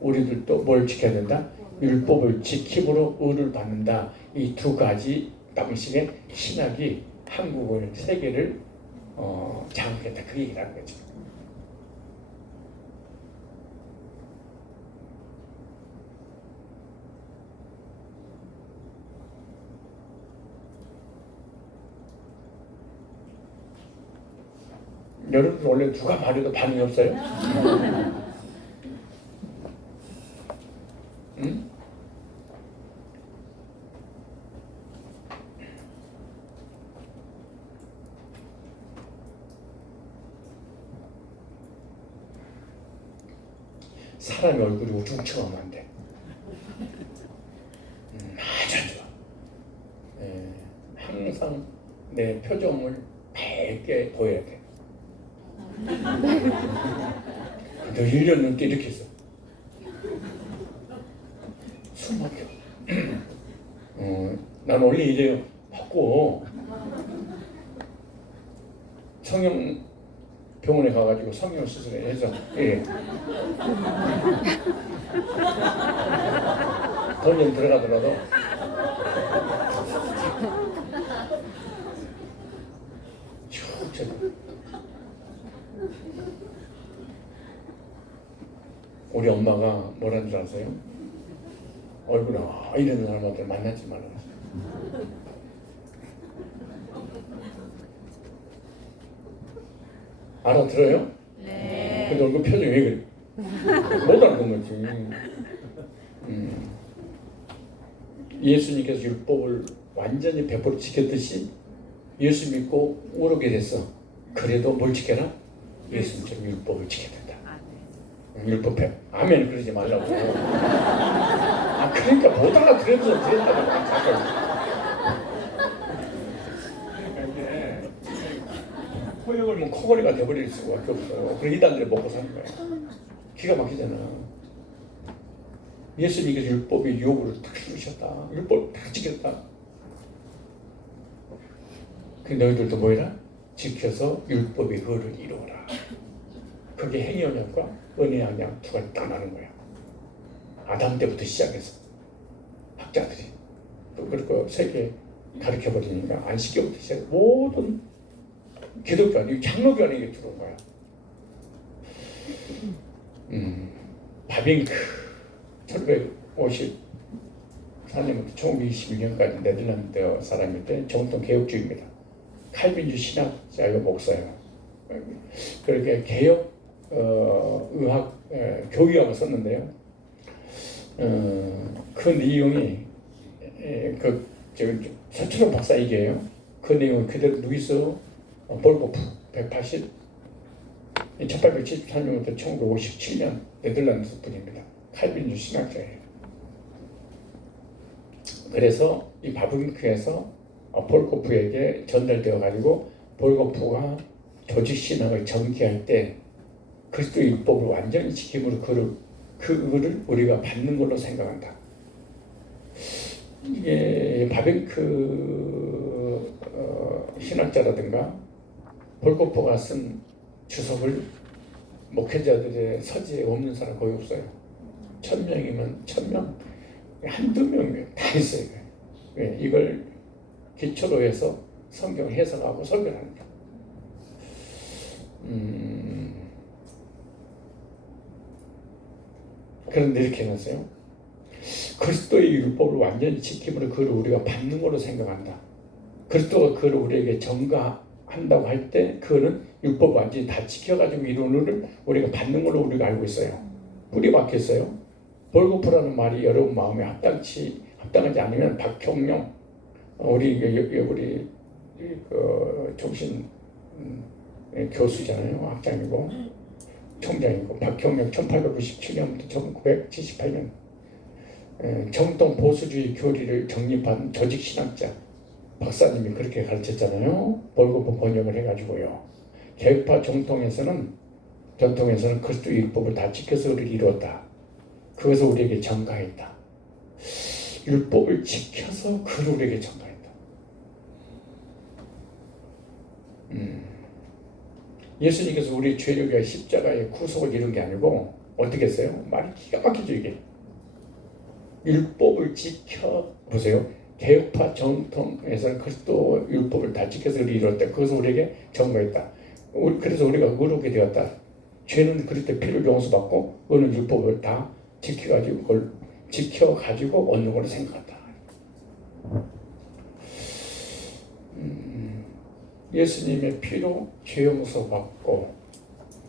우리들도 뭘 지켜야 된다? 율법을 지킴으로 의를 받는다. 이 두 가지 방식의 신학이 한국을, 세계를 장악했다. 그 얘기를 하는 거죠. 여러분 원래 누가 말해도 반응이 없어요? 응? 사람의 얼굴이 우중충하면 안 돼. 아주 안 좋아. 항상 내 표정을 밝게 보여야 돼. 너 1년 넘게 이렇게 했어. 숨 막혀. 난 원래 이래요. 하고 성형 병원에 가가지고 성형 수술을 해서 돈 좀 들어가더라도 쭉 쳐져. 우리 엄마가 뭐라는 줄 아세요? 얼굴 이런 사람한테 만나지 말라. 알아들어요? 네. 근데 얼굴 표정이 왜 그래? 못 알아듣는 거지. 예수님께서 율법을 완전히 100% 지켰듯이 예수 믿고 오르게 됐어. 그래도 뭘 지켜라? 예수님처럼 율법을 지켜야 된다. 율법해. 아멘 그러지 말라고. 그러니까 못 알아들어서 그랬다고. 이게 코에 걸면 코걸이가 돼버릴 수밖에 없어요. 그리고 이단들이 먹고 사는 거야. 기가 막히잖아. 예수님께서 율법의 유혹을 딱 주셨다. 율법을 딱 지켰다. 그 너희들도 뭐해라? 지켜서 율법의 의를 이루어라. 그게 행위 언약과 은혜 언약 두 가지 딱 나는 거야. 아담 때부터 시작해서 학자들이 또 그리고 세계 가르쳐 버리니까 안식교부터 시작 모든 기독교 아니고 장로교 안에 들어온 거야. 바빙크 1554년부터 1921년까지 네덜란드 사람인데 정통 개혁주의입니다. 칼빈주 신학자요 목사예요. 그렇게 개혁 의학 교의학을 썼는데요. 그 내용이 서철원 박사 얘기예요. 그 내용을 그대로 루이스 볼고프 1873년부터 1957년 네덜란드 분입니다. 칼빈주 신학자예요. 그래서 이 바빙크에서 볼고프에게 전달되어 가지고 볼고프가 조직 신학을 전개할 때 그리스도의 율법을 완전히 지킴으로 그 의를 우리가 받는 걸로 생각한다. 이게 바벤크 신학자라든가 볼고프가 쓴 주석을 목회자들의 서재에 없는 사람 거의 없어요. 1000명이면 1000명, 한두 명 다 있어요. 왜? 이걸 기초로 해서 성경 해석하고 설교를 하는 거예요. 그런데 이렇게 해놨어요. 그리스도의 율법을 완전히 지킴으로 그를 우리가 받는 걸로 생각한다. 그리스도가 그를 우리에게 전가한다고 할 때 그거는 율법 완전히 다 지켜가지고 이루는 를 우리가 받는 걸로 우리가 알고 있어요. 뿌리 박혔어요. 볼고프라는 말이 여러분 마음에 합당하지 않으면 박형룡 우리 그 종신 교수잖아요. 학장이고 총장이고 박형룡 1897년부터 1978년 정통 보수주의 교리를 정립한 조직신학자 박사님이 그렇게 가르쳤잖아요. 볼고프 번역을 해가지고요. 개혁파 전통에서는 그리스도 율법을 다 지켜서 우리를 이루었다. 그것을 우리에게 전가했다. 율법을 지켜서 그를 우리에게 전가했다. 예수님께서 우리 죄를 위해 십자가의 구속을 이룬 게 아니고 어떻게 했어요? 말이 기가 막히죠 이게. 율법을 지켜보세요. 개혁파 전통에서는 그리스도 율법을 다 지켜서 이루었다. 그것을 우리에게 전가했다. 그래서 우리가 의롭게 되었다. 죄는 그리스도의 피를 용서받고 의는 율법을 다 지켜가지고 얻는 걸로 생각한다. 예수님의 피로 죄 용서받고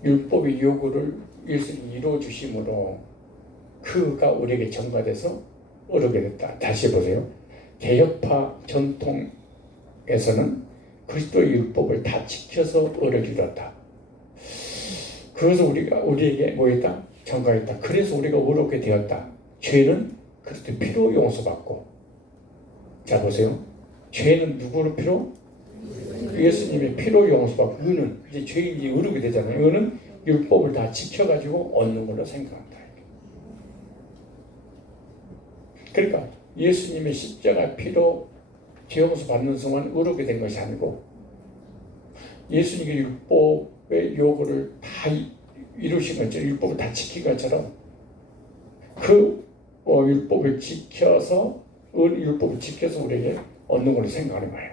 율법의 요구를 예수님이 이루어주심으로 그가 우리에게 전가돼서 얻게 됐다. 다시 보세요. 개혁파 전통에서는 그리스도의 율법을 다 지켜서 의를 이뤘다. 그래서 우리에게 뭐했다? 전가했다. 그래서 우리가 의롭게 되었다. 죄는 그리스도의 피로 용서받고. 자 보세요. 죄는 누구로 피로? 예수님의 피로 용서받고. 의는 이제 죄인이 의롭게 되잖아요. 의는 율법을 다 지켜가지고 얻는 걸로 생각한다. 그러니까 예수님의 십자가 피로 죄 용서 받는 순간 의롭게 된 것이 아니고 예수님의 율법의 요구를 다 이루신 것처럼 율법을 다 지킨 것처럼 그 율법을 지켜서 율법을 지켜서 우리에게 얻는 걸로 생각하는 거예요.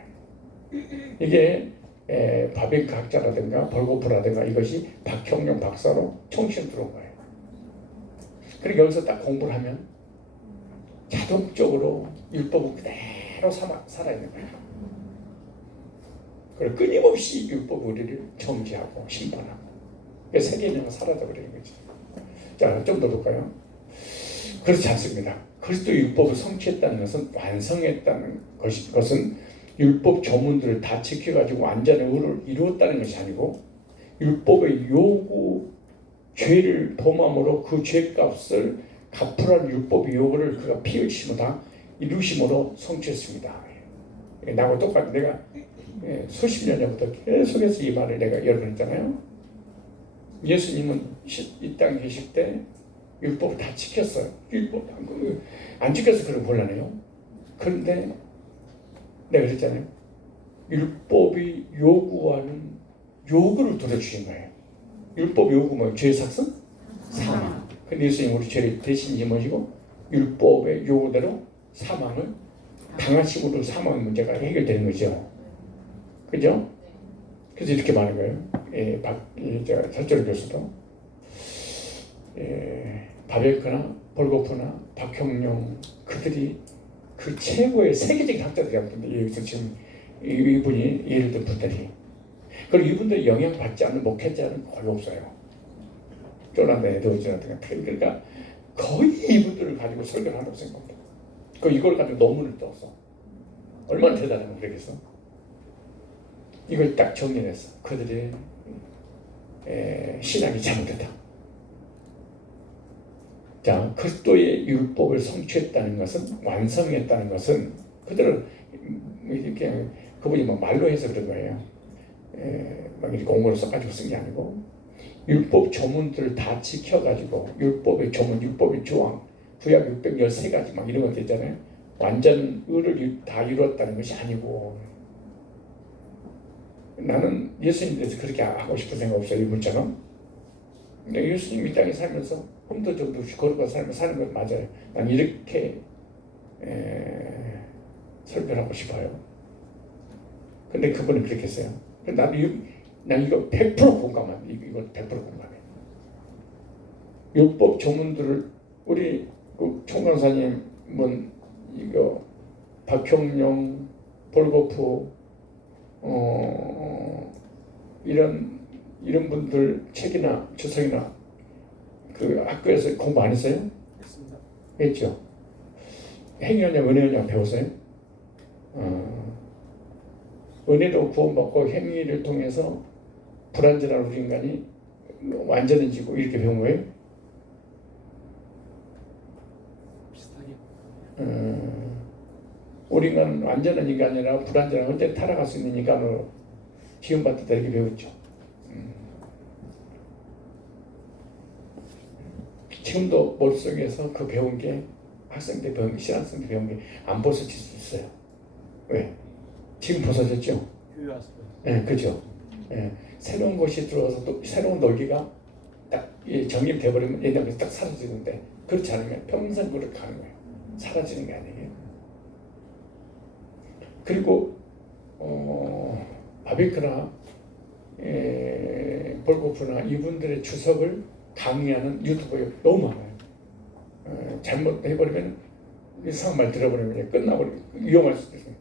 이게 바벤크 학자라든가 볼고프라든가 이것이 박형룡 박사로 총신 들어온 거예요. 그러니까 여기서 딱 공부를 하면 자동적으로 율법은 그대로 살아있는 거예요. 그리고 끊임없이 율법 우리를 정지하고 심판하고 세계명은 사라져버리는 거지. 자, 좀 더 볼까요? 그렇지 않습니다. 그리스도 율법을 성취했다는 것은 완성했다는 것은 율법 조문들을 다 지켜가지고 완전한 의를 이루었다는 것이 아니고 율법의 요구 죄를 범함으로 그 죄값을 갚으라는 율법의 요구를 그가 피 흘리심으로 다 이루심으로 성취했습니다. 나하고 똑같이 내가 수십 년 전부터 계속해서 이 말을 내가 여러 번 했잖아요. 예수님은 이 땅에 계실 때 율법을 다 지켰어요. 율법 안 지켜서 그런 곤란해요. 그런데 내가 그랬잖아요. 율법이 요구하는 요구를 들어주신 거예요. 율법 요구 뭐예요? 죄의 삭은? 사망. 근데 예수님 우리 죄를 대신 짊어지고 율법의 요구대로 사망을 당하심으로 사망의 문제가 해결되는 거죠. 그죠? 그래서 이렇게 말하는 거예요. 설철 교수도 바벨크나 볼고프나 박형룡 그들이 그 최고의 세계적인 학자들이라고 하는데 여기서 지금 이분이 예를 든 분들이 그리고 이분들이 영향받지 않는 목회자는 거의 없어요. 쪼란다 에드워즈라든가 그러니까 거의 이분들을 가지고 설교를 한다고 생각합니다. 그 이걸 가지고 논문을 떠서 얼마나 대단한 그러겠어. 이걸 딱 정리했어. 그들의 신앙이 잘못됐다. 자, 그리스도의 율법을 성취했다는 것은 완성했다는 것은 그들은 이렇게 그분이 막 말로 해서 그런 거예요. 막 이렇게 공고를 써가지고 쓴 게 아니고 율법 조문들을 다 지켜가지고 율법의 조문, 율법의 조항, 구약 613가지 막 이런 것들 있잖아요. 완전 의를 다 이루었다는 것이 아니고 나는 예수님에 대해서 그렇게 하고 싶은 생각 없어요. 이분처럼. 근데 예수님 이 땅에 살면서 흠도 적도 없이 거룩한 삶을 사는 건 맞아요. 난 이렇게 설교하고 싶어요. 근데 그분은 그렇게 했어요. 난 이거 100% 공감합니다. 이거 100% 공감해. 율법 조문들을 우리 그 총강사님은 이거 박형룡, 볼고프 이런 분들 책이나 주석이나 그 학교에서 공부 안 했어요? 했습니다. 했죠. 행위언약, 은혜언약 배웠어요? 은혜로 구원받고 행위를 통해서 불완전한 우리 인간이 완전해지고 이렇게 배운 거예요? 비슷하게. 우리 인간은 완전한 인간이 아니라 불완전한 언제 타락할 수 있는 인간으로 지원받았다 이렇게 배웠죠. 지금도 머릿속에서 그 배운 게 학생 때 배운 게 신학생 때 배운 게 안 벗어질 수 있어요. 왜? 지금 벗어졌죠? 교회 와서 네, 그죠. 네. 새로운 것이 들어와서 또 새로운 놀기가 딱 정립돼 버리면 옛날 것이 딱 사라지는데 그렇지 않으면 평생 그렇게 가는 거예요. 사라지는 게 아니에요. 그리고 바비크나 볼고프나 이분들의 주석을 강의하는 유튜버가 너무 많아요. 잘못해버리면 이상한 말 들어버리면 끝나버리고 위험할 수도 있어요.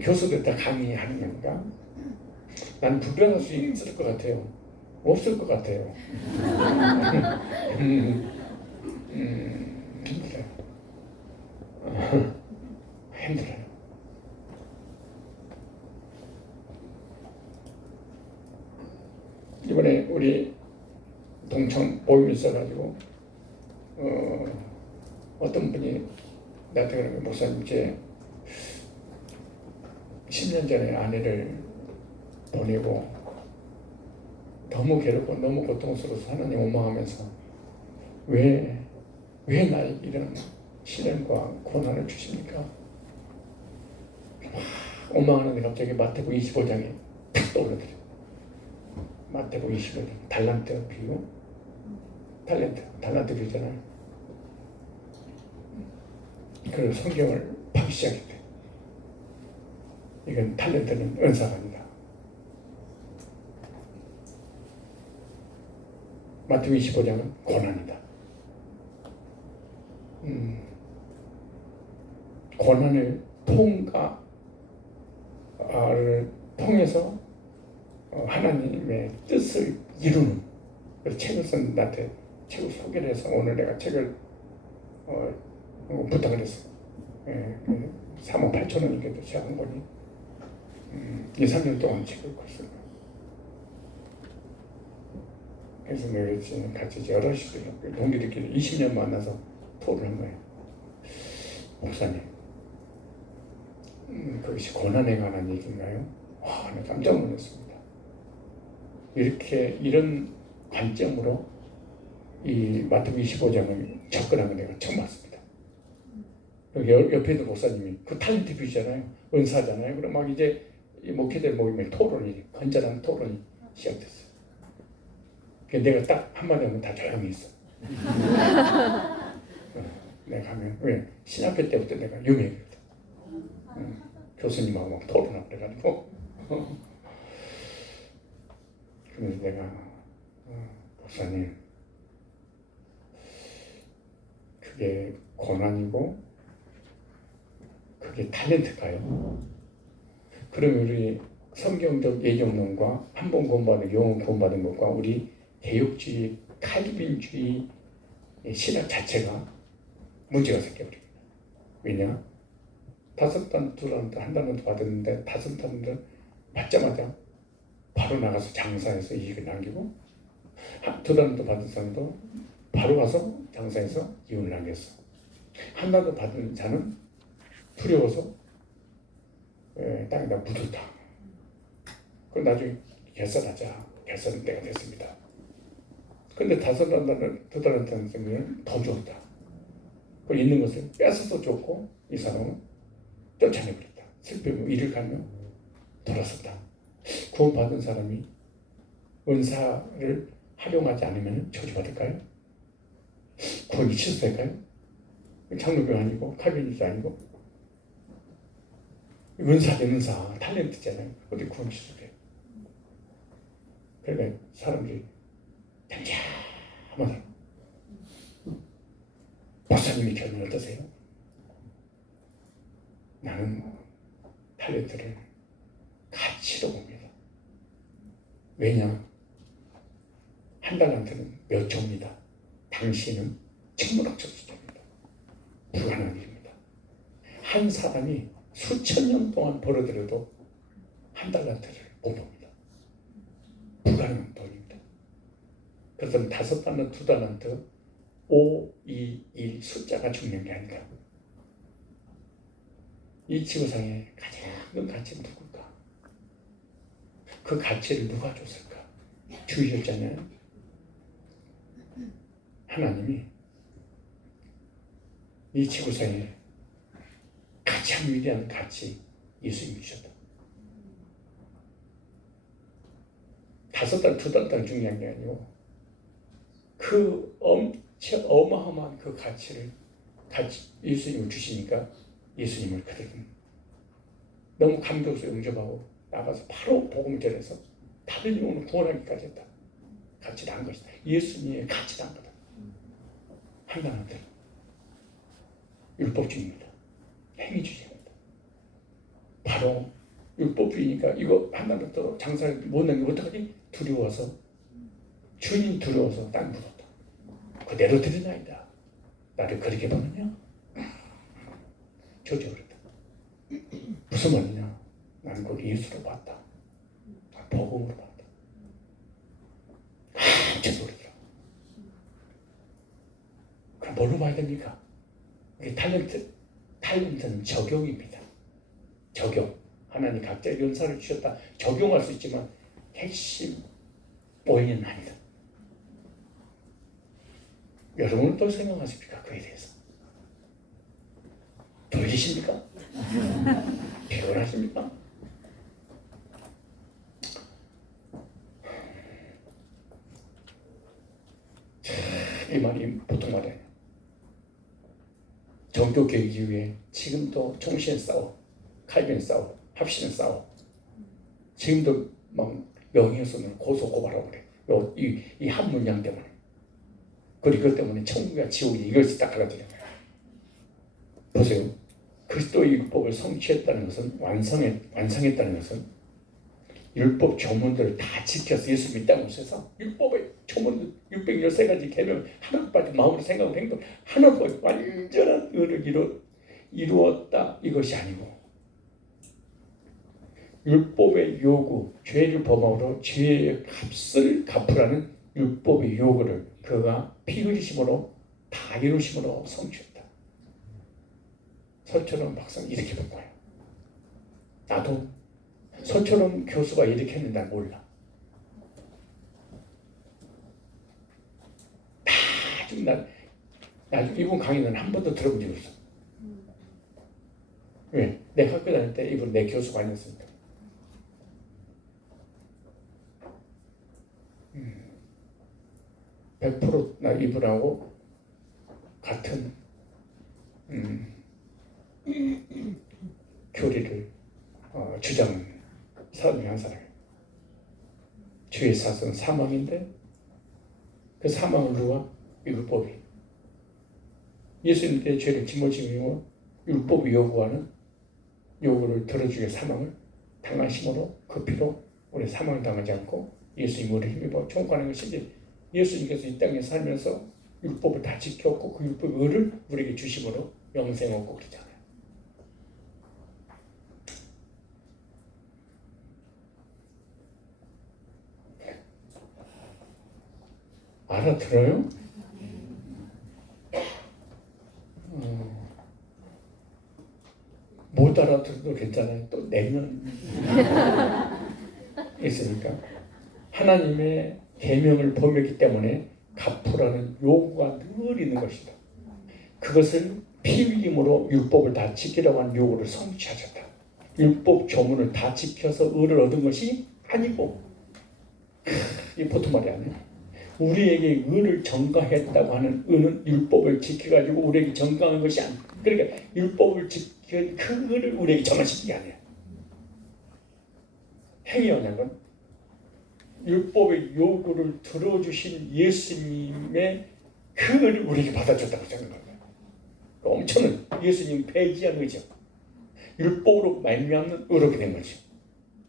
교수들 다 강의하는 건가? 난 불변할 수 있을 것 같아요. 없을 것 같아요. 힘들어요. 힘들어요. 이번에 우리 동창 모임이 있어가지고 어떤 분이 나한테 그러는 거예요. 목사님, 제 10년 전에 아내를 보내고 너무 괴롭고 너무 고통스러워서 하나님 원망하면서 왜 나에게 이런 시련과 고난을 주십니까? 원망하는데 갑자기 마태복음 25장에 탁 떠오르더래요. 마태복음 25장 달란트 비유, 달란트 비유잖아요. 그 성경을 파기 시작했대. 이건 탤런트는 은사가 아니다. 마태복음 25장은 고난이다. 고난을 통해서 하나님의 뜻을 이루는 그래서 책을 쓴 나한테 책을 소개를 해서 오늘 내가 책을 부탁을 했어. 38,000원인데도 제가 한 권이 2, 3년 동안 책을 읽었어요. 그래서 내가 같이 여럿이 동기들끼리 20년 만나서 토론을 한 거예요. 목사님, 그것이 고난에 관한 얘기인가요? 와, 나 깜짝 놀랐습니다. 이런 관점으로 이 마태복음 25장을 접근하는 내가 처음 봤습니다. 옆에 있는 목사님이 그 탤런트 비유잖아요. 은사잖아요. 그럼 막 이제 이 목회자 모임의 토론이 건전한 토론이 시작됐어요. 내가 딱 한마디 하면 다 조용히 있어. 내가 하면 왜 신학교 때부터 내가 유명했거든. 교수님하고 막 토론하고 그래가지고 그래서 내가 목사님, 그게 고난이고 그게 탤런트일까요? 그러면 우리 성경적 예정론과 한 번 구원받은 영원 구원받은 것과 우리 개혁주의, 칼빈주의 신학 자체가 문제가 생겨버립니다. 왜냐? 5단, 2단, 1단도 받았는데 5단을 받자마자 바로 나가서 장사해서 이익을 남기고 2단도 받은 사람도 바로 가서 장사해서 이익을 남겼어. 1단도 받은 자는 두려워서 땅에다 묻었다. 그럼 나중에 결산은 때가 됐습니다. 근데 5단을 2단한테는 더 줬다. 그 있는 것을 뺏어도 줬고 이 사람은 쫓아내버렸다. 슬픔으로 이를 가며 돌아섰다. 구원받은 사람이 은사를 활용하지 않으면 저주받을까요? 구원이 취소될까요? 장로교 아니고 칼빈이도 아니고 은사된 은사, 탤런트잖아요. 어디 구원 취소돼요? 그러니까 사람들이 잠잠하다. 박사님의 견은 어떠세요? 나는 탤런트를 가치로 봅니다. 왜냐? 한 달란트는 몇 조입니다. 당신은 천문학적 수준입니다. 불가능한 일입니다. 한 사람이 수천 년 동안 벌어들여도 한 달란트를 못 봅니다. 불가능한 돈입니다. 그래서 5달란트, 2달란트, 5, 2, 1 숫자가 중요한 게 아니라 이 지구상에 가장 큰 가치는 누굴까? 그 가치를 누가 줬을까? 주셨잖아요. 하나님이 이 지구상에 가장 위대한 가치 예수님이 주셨다. 5달, 2달 중요한 게 아니고 그 엄청 어마어마한 그 가치를 예수님을 주시니까 예수님을 그들은 너무 감격스러워 응접하고 나가서 바로 복음을 전해서 다른 영혼을 구원하기까지 했다. 같이 난 것이다. 예수님의 같이 난 거다. 한가운데 율법주의입니다. 행위주의입니다. 바로 율법주의니까 이거 하나부터 장사를 못 남기면 어떡하지? 두려워서 주님 두려워서 땅 묻었다. 그대로 드리나이다. 나를 그렇게 보느냐? 저주그랬다. 무슨 말이냐? 나는 그걸 예수로 봤다. 복음으로 봤다. 한참 노리더라. 그럼 뭘로 봐야 됩니까? 우리 탤런트는 적용입니다. 적용. 하나님 각자 연사를 주셨다. 적용할 수 있지만 핵심 원인은 아니다. 여러분은 또 생각하십니까? 그에 대해서. 돌리십니까? 피곤하십니까? 이 말이 보통 말이 아니에요. 종교개혁 이후에 지금도 총신에 싸워, 칼빈에 싸워, 합신에 싸워. 지금도 막 명예훼손으로 고소 고발하고 그래. 이 한 문장 때문에. 그리고 그것 때문에 천국과 지옥이 이것이 딱 갈라지는 거예요. 보세요. 그리스도의 율법을 성취했다는 것은 완성했다는 것은 율법 조문들을 다 지켜서 예수 믿다고 해서 율법의 조문 613가지 계명 하나도 빠진 마음으로 생각하고 행동 하나도 완전한 의를 이루었다 이것이 아니고 율법의 요구, 죄를 범함으로 죄의 값을 갚으라는 율법의 요구를 그가 피 흘리심으로 다 이루심으로 성취했다. 서철원 박사는 이렇게 본 거예요. 나도 서철원 교수가 이렇게 했는데 난 몰라. 나중에 이분 강의는 한 번도 들어본 적이 없어. 왜? 내 학교 다닐 때 이분 내 교수가 아니었으니까. 100% 나 이분하고 같은 교리를 주장하는 사람 중에 한 사람이에요. 주의 사슬은 사망인데 그 사망을 누가? 율법이. 예수님께 죄를 짊어지고 율법이 요구하는 요구를 들어주기 위해 사망을 당하심으로 그 피로 우리 사망을 당하지 않고 예수님 우리 힘입어 총구하는 것이지. 예수님께서 이 땅에 살면서 율법을 다 지켰고 그 율법의 의를 우리에게 주심으로 영생 얻고 그러잖아요. 알아들어요? 못 알아들어도 괜찮아요. 또 내면 있으니까 하나님의 계명을 범했기 때문에 갚으라는 요구가 늘 있는 것이다. 그것을 피 흘림으로 율법을 다 지키라고 하는 요구를 성취하셨다. 율법 조문을 다 지켜서 의를 얻은 것이 아니고, 이 보통 말이 아니에요. 우리에게 의를 전가했다고 하는 의는 율법을 지켜가지고 우리에게 전가한 것이 아니에요. 그러니까 율법을 지켜 그 의를 우리에게 전가시킨 게 아니에요. 행위 언약은 율법의 요구를 들어주신 예수님의 그 의를 우리에게 받아줬다고 생각합니다. 엄청난 예수님이 배제한 의죠. 율법으로 말미암는 의롭게 된 거죠.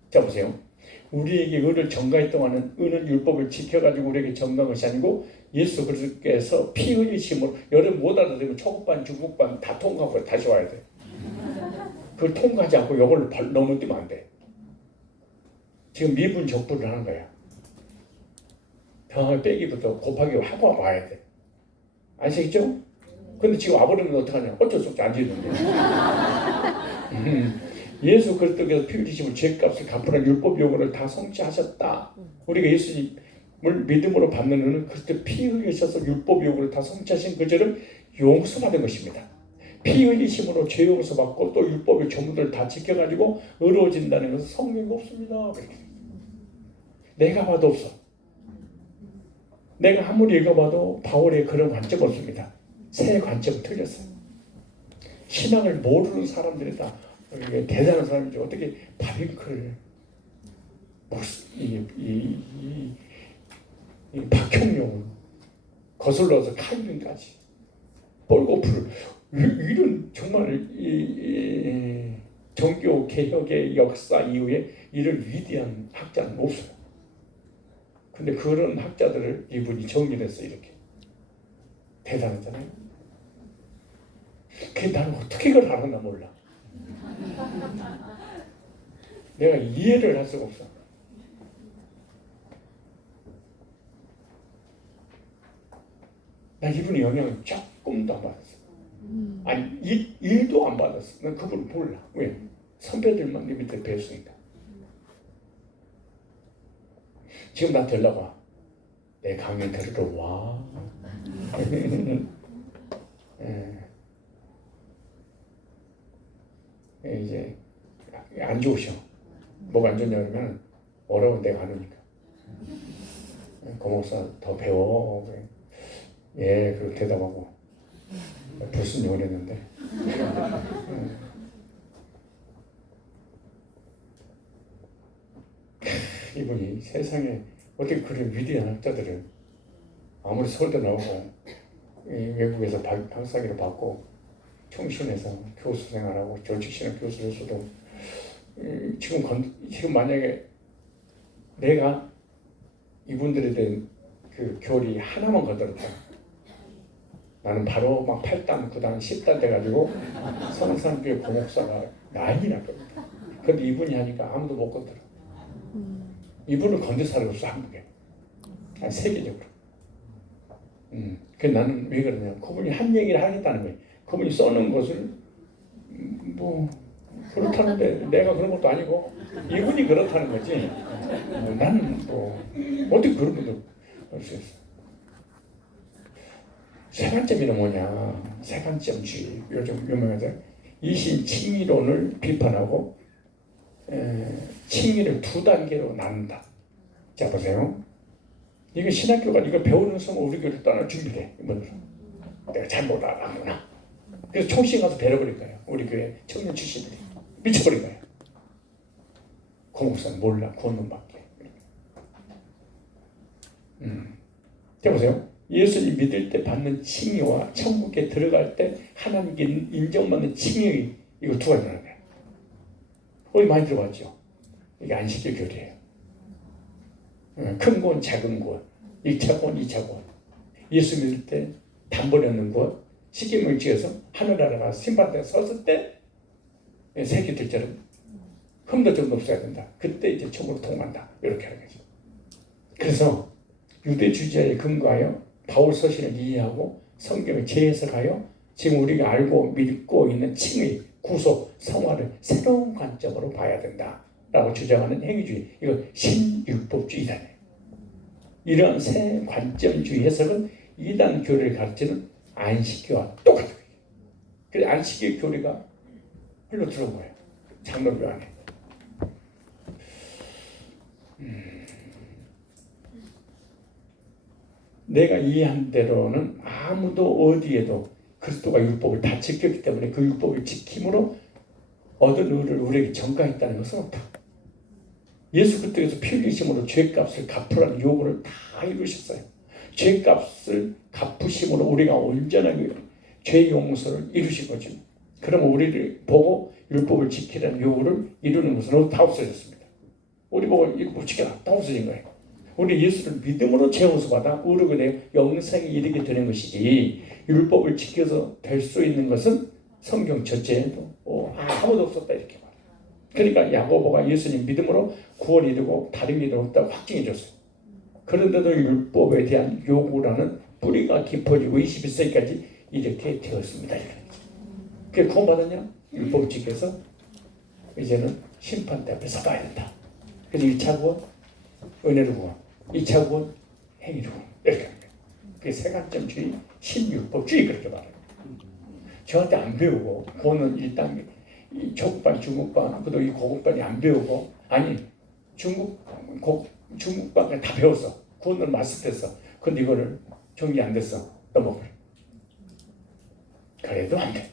자 보세요. 우리에게 의를 전가했다고 하는 의는 율법을 지켜가지고 우리에게 전가한 것이 아니고 예수 그리스도께서 피 흘리심으로 여러분 못 알아들으면 초급반 중급반 다 통과하고 다시 와야 돼. 그걸 통과하지 않고 이걸로 넘어뜨면 안 돼. 지금 미분 적분을 하는 거야. 병을 빼기부터 곱하기 하고 와야 돼. 아시겠죠? 근데 지금 와버리면 어떡하냐? 어쩔 수 없이 앉아있는데. 예수 그리스도께서 피 흘리심을 죄값을 갚으라는 율법 요구를 다 성취하셨다. 우리가 예수님을 믿음으로 받는 의는 그리스도 피 흘리셔서 율법 요구를 다 성취하신 그 죄를 용서받은 것입니다. 피 흘리심으로 죄 용서받고 또 율법의 조문들을 다 지켜가지고 의로워진다는 것은 성경이 없습니다. 내가 봐도 없어. 내가 아무리 읽어봐도 바울의 그런 관점 없습니다. 새 관점은 틀렸어요. 신앙을 모르는 사람들이다. 대단한 사람이죠. 어떻게 바빙크를 이 박형용을 거슬러서 칼빈까지 볼고프를 이런 정말 종교 개혁의 역사 이후에 이런 위대한 학자는 없어요. 근데 그런 학자들을 이분이 정리를 했어요. 이렇게 대단하잖아요. 그게 나는 어떻게 그걸 알았나 몰라. 내가 이해를 할 수가 없어. 나 이분의 영향을 조금도 안 받았어. 아니, 일도 안 받았어. 난 그분을 몰라. 왜? 선배들만 내 밑에 배웠으니까. 지금 나한테 연락 와. 내 강연 들으러 와. 이제 안 좋으셔. 뭐가 안 좋냐 그러면 뭐라고 내가 안 오니까. 고목사 더 배워. 예, 그렇게 대답하고 불순 요원했는데. 이분이 세상에 어떻게 그런 위대한 학자들을 아무리 서울대 나오고 외국에서 박사학위를 받고 청신에서 교수 생활하고 조직신학 교수로서도 지금 만약에 내가 이분들에 대한 그 교리 하나만 거들었다. 나는 바로 막 8단, 9단, 10단 돼가지고 성산교회 고목사가 난리 날 겁니다. 그런데 이분이 하니까 아무도 못 건드려. 이분을 건들 사람이 없어, 한국에. 아니, 세계적으로. 그래서 나는 왜 그러냐. 그분이 한 얘기를 하겠다는 거예요. 그분이 써놓은 것을 뭐 그렇다는데 내가 그런 것도 아니고 이분이 그렇다는 거지. 나는 뭐 어떻게 그런 분도 할 수 있어. 세관점이는 뭐냐. 세관점주의. 요즘 유명하죠. 이신 칭의론을 비판하고 칭의를 두 단계로 나눈다. 자 보세요. 이거 신학교가 이거 배우는 순간 우리 교회를 떠날 준비돼. 이번으로. 내가 잘못 알았구나. 그래서 총신 가서 배려버릴 거예요. 우리 교회 청년 출신들이. 미쳐버릴 거예요. 고목사는 몰라. 구원론밖에. 자 보세요. 예수님 믿을 때 받는 칭의와 천국에 들어갈 때 하나님께 인정받는 칭의, 이거 두 가지 나는 거예요. 우리 많이 들어봤죠? 이게 안식일 교리예요. 큰 구원, 작은 구원, 1차 구원, 2차 구원. 예수 믿을 때 단번에 얻는 구원, 십계명을 지어서 하늘나라 가서 심판대에 섰을 때 새끼들처럼 흠도 좀 없어야 된다. 그때 이제 천국으로 통한다. 이렇게 하는 거죠. 그래서 유대 주지에 근거하여 바울 서신을 이해하고 성경을 재해석하여 지금 우리가 알고 믿고 있는 칭의, 구속, 성화를 새로운 관점으로 봐야 된다라고 주장하는 행위주의, 이거 신율법주의다. 이러한 새 관점주의 해석은 이단 교리를 가르치는 안식교와 똑같은 거예요. 그래서 안식의 교리가 흘러 들어온 거예요. 장로교 안에. 내가 이해한 대로는 아무도 어디에도 그리스도가 율법을 다 지켰기 때문에 그 율법을 지킴으로 얻은 의를 우리에게 전가했다는 것은 없다. 예수 그리스도께서 피 흘리심으로 죄값을 갚으라는 요구를 다 이루셨어요. 죄값을 갚으심으로 우리가 온전하게 죄 용서를 이루신 거죠. 그러면 우리를 보고 율법을 지키라는 요구를 이루는 것은 다 없어졌습니다. 우리 보고 율법 지켜라 다 없어진 거예요. 우리 예수를 믿음으로 죄 용서받아 의롭게 되어 영생에 이르게 되는 것이지 율법을 지켜서 될 수 있는 것은 성경 전체에도 아무도 없었다 이렇게 말해요. 그러니까 야고보가 예수님 믿음으로 구원이 이르고 다른 일은 없다고 확증해 줬어요. 그런데도 율법에 대한 요구라는 뿌리가 깊어지고 21세기까지 이렇게 되었습니다. 그게 구원받았냐? 율법 지켜서 이제는 심판대 앞에 서봐야 된다. 그래서 1차 구원, 은혜로 구원, 2차 구원, 행위로 구원 이렇게 합니다. 그게 세관점주의, 신율법주의 그렇게 말해요. 저한테 안 배우고 구원은 1단계, 이 초급반, 중급반, 그도 이 고급반이 안 배우고 아니 중급반까지 다 배웠어. 구원을 마스터했어. 근데 이거를 정리 안 됐어. 넘어버려. 그래도 안 돼.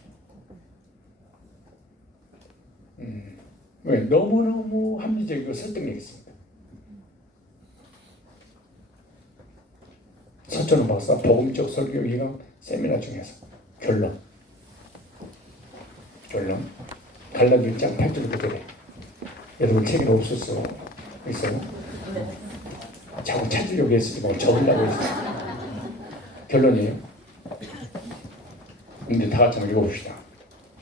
왜? 너무너무 합리적이고 설득력 있습니다. 서천원 박사 복음적 설교 기강 세미나 중에서 결론 갈라디 1장 8절 9절에 여러분 책이 없었어 있어요? 자꾸 찾으려고 했으니 뭐 적으려고 했어요. 결론이에요. 근데 다 같이 한번 읽어봅시다.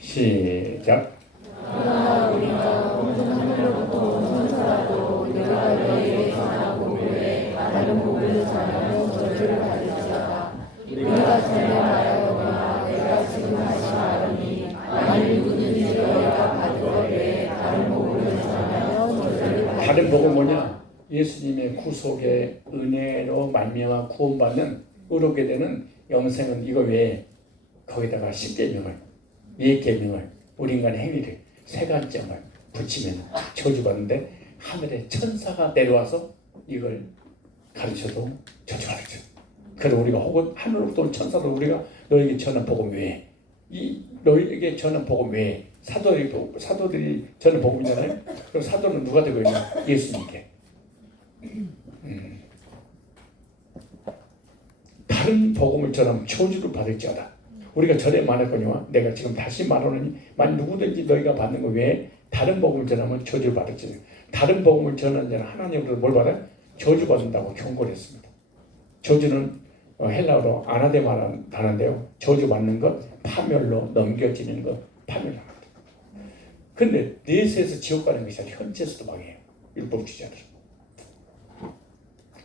시작. 그러나 우리가 모든 하늘로부터 온 천사라도 내가 너희에게 전하고 후에 다른 복음을 전하면 저주를 받을지어다. 우리가 전에 말하거나 내가 지금 다시 말하니 만일 누구든지 너희가 받은 것 외에 다른 복음을 전하면 저주를 받을지어다. 다른 복음 뭐냐? 예수님의 구속의 은혜로 말미암아 구원받는 의롭게 되는 영생은 이거 외에 거기다가 10계명을 2계명을 우리 인간의 행위를 세관점을 붙이면 저주받는데 하늘에 천사가 내려와서 이걸 가르쳐도 저주받았죠. 그래서 우리가 혹은 하늘로부터 온 천사도 우리가 너에게 전한 복음 외에 이 너에게 전한 복음 외에 사도들이 전한 복음이잖아요. 그럼 사도는 누가 되고 있냐? 예수님께. 다른 복음을 전하면 저주를 받을지어다. 우리가 전에 말했거니와 내가 지금 다시 말하노니 만일 누구든지 너희가 받는 것 외에 다른 복음을 전하면 저주를 받을지어다. 다른 복음을 전하는 자는 하나님으로부터 뭘 받아요? 저주받는다고 경고를 했습니다. 저주는 헬라어로 아나데마라는 단어인데요. 저주받는 것, 파멸로 넘겨지는 것, 파멸합니다. 근데 내세에서 지옥 가는 것이 아니라 현재에서도 망해요. 율법주의자들은.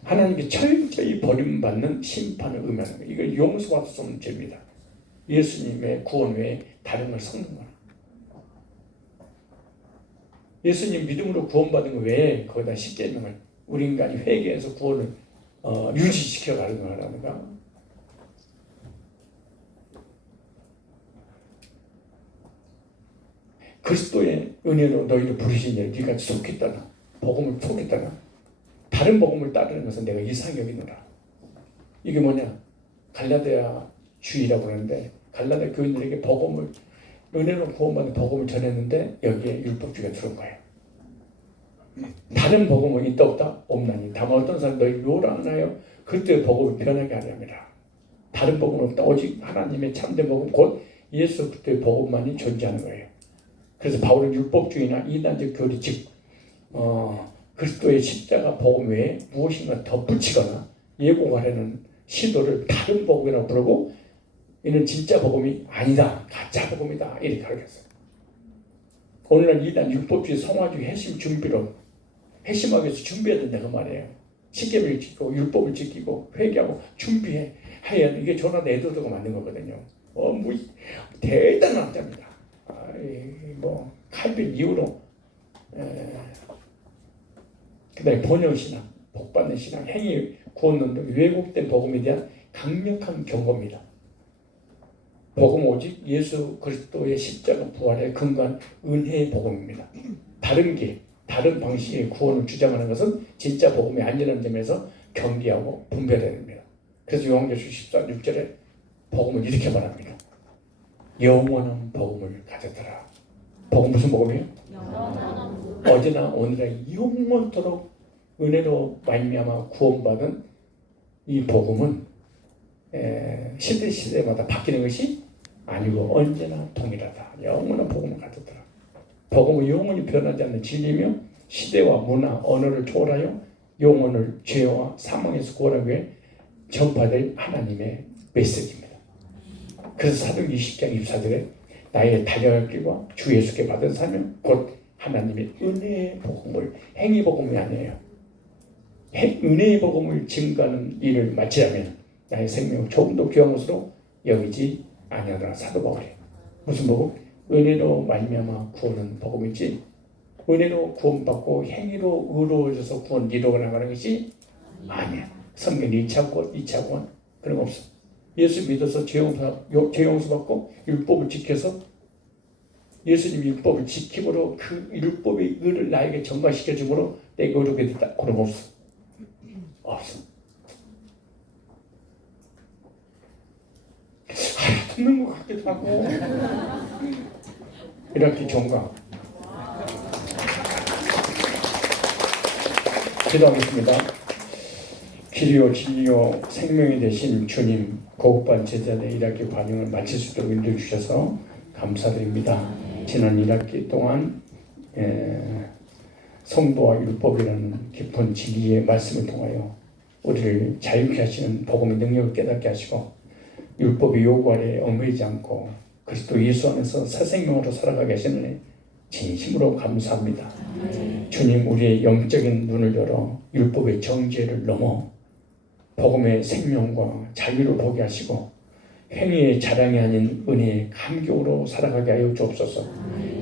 하나님께 철저히 버림받는 심판을 의미하는 거예요. 이거 용서받을 수 없는 죄입니다. 예수님의 구원 외에 다른 걸 섞는 거예요. 예수님 믿음으로 구원받은 것 외에 거기다 10계명을 우리 인간이 회개해서 구원을 유지시켜 가는 거라든가 그리스도의 은혜로 너희를 부르신 일 네가 속했다나 복음을 속했다나 다른 복음을 따르는 것은 내가 이상히 여기노라. 이게 뭐냐? 갈라디아 주의라고 하는데 갈라디아 교인들에게 복음을 은혜로 구원받는 복음을 전했는데 여기에 율법주의가 들어온 거예요. 다른 복음은 있다 없다? 없나니 다만 어떤 사람 너희 묘랑하여 그때의 복음을 변하게 하려니라. 다른 복음은 없다. 오직 하나님의 참된 복음 곧 예수 그리스도의 복음만이 존재하는 거예요. 그래서 바울은 율법주의나 이단적 교리 즉 그리스도의 십자가 복음 외에 무엇인가 덧붙이거나 예고하려는 시도를 다른 복음이라고 부르고 이는 진짜 복음이 아니다. 가짜 복음이다. 이렇게 가르쳤어요. 오늘날 이단 율법주의 성화주의 핵심 준비로 핵심하기 위해서 준비해야 된다 그 말이에요. 십계명을 지키고 율법을 지키고 회개하고 준비해. 하여 이게 조나단 에도드가 만든 거거든요. 대단한 학자입니다. 칼빈 이후로 그다음에 번영신앙, 복받는 신앙, 행위 구원론도 왜곡된 복음에 대한 강력한 경고입니다. 복음은 오직 예수 그리스도의 십자가 부활의 근거한 은혜의 복음입니다. 다른 방식의 구원을 주장하는 것은 진짜 복음이 아니라는 점에서 경계하고 분별해야 됩니다. 그래서 요한계시록 14:6절에 복음은 이렇게 말합니다. 영원한 복음을 가졌더라. 복음 무슨 복음이에요? 어제나 오늘나 영원토록 은혜로 말미암아 구원받은 이 복음은 시대마다 바뀌는 것이 아니고 언제나 동일하다. 영원한 복음을 가졌더라. 복음은 영원히 변하지 않는 진리며 시대와 문화, 언어를 초월하여 영혼을 죄와 사망에서 구원하기 위해 전파될 하나님의 메시지입니다. 그래서 사도행전 20장 24절에 나의 달려갈 길과 주 예수께 받은 사명 곧 하나님의 은혜의 복음을, 행위 복음이 아니에요. 은혜의 복음을 증거하는 일을 마치려면 나의 생명을 조금 더 귀한 것으로 여기지 아니하더라. 사도 바울이 무슨 복음? 은혜로 말미암아 구원은 복음이지 은혜로 구원받고 행위로 의로워져서 구원 이루어 나가는 것이 아니야. 성경에 2차 구원 그런 거 없어. 예수 믿어서 죄 용서 받고 율법을 지켜서 예수님이 율법을 지킴으로 그 율법의 의를 나에게 전가시켜 줌으로 내가 의롭게 됐다. 그런 거 없어. 듣는 것 같기도 하고 이렇게 경과 기도하겠습니다. 길이요 진리요 생명이 되신 주님, 고급반 제자의 1학기 과정을 마칠 수 있도록 인도해 주셔서 감사드립니다. 지난 1학기 동안 성도와 율법이라는 깊은 진리의 말씀을 통하여 우리를 자유케 하시는 복음의 능력을 깨닫게 하시고 율법의 요구 아래 얽매이지 않고 그리스도 예수 안에서 새 생명으로 살아가게 하시는 진심으로 감사합니다. 주님, 우리의 영적인 눈을 열어 율법의 정죄를 넘어 복음의 생명과 자유를 보게 하시고 행위의 자랑이 아닌 은혜의 감격으로 살아가게 하여 주옵소서.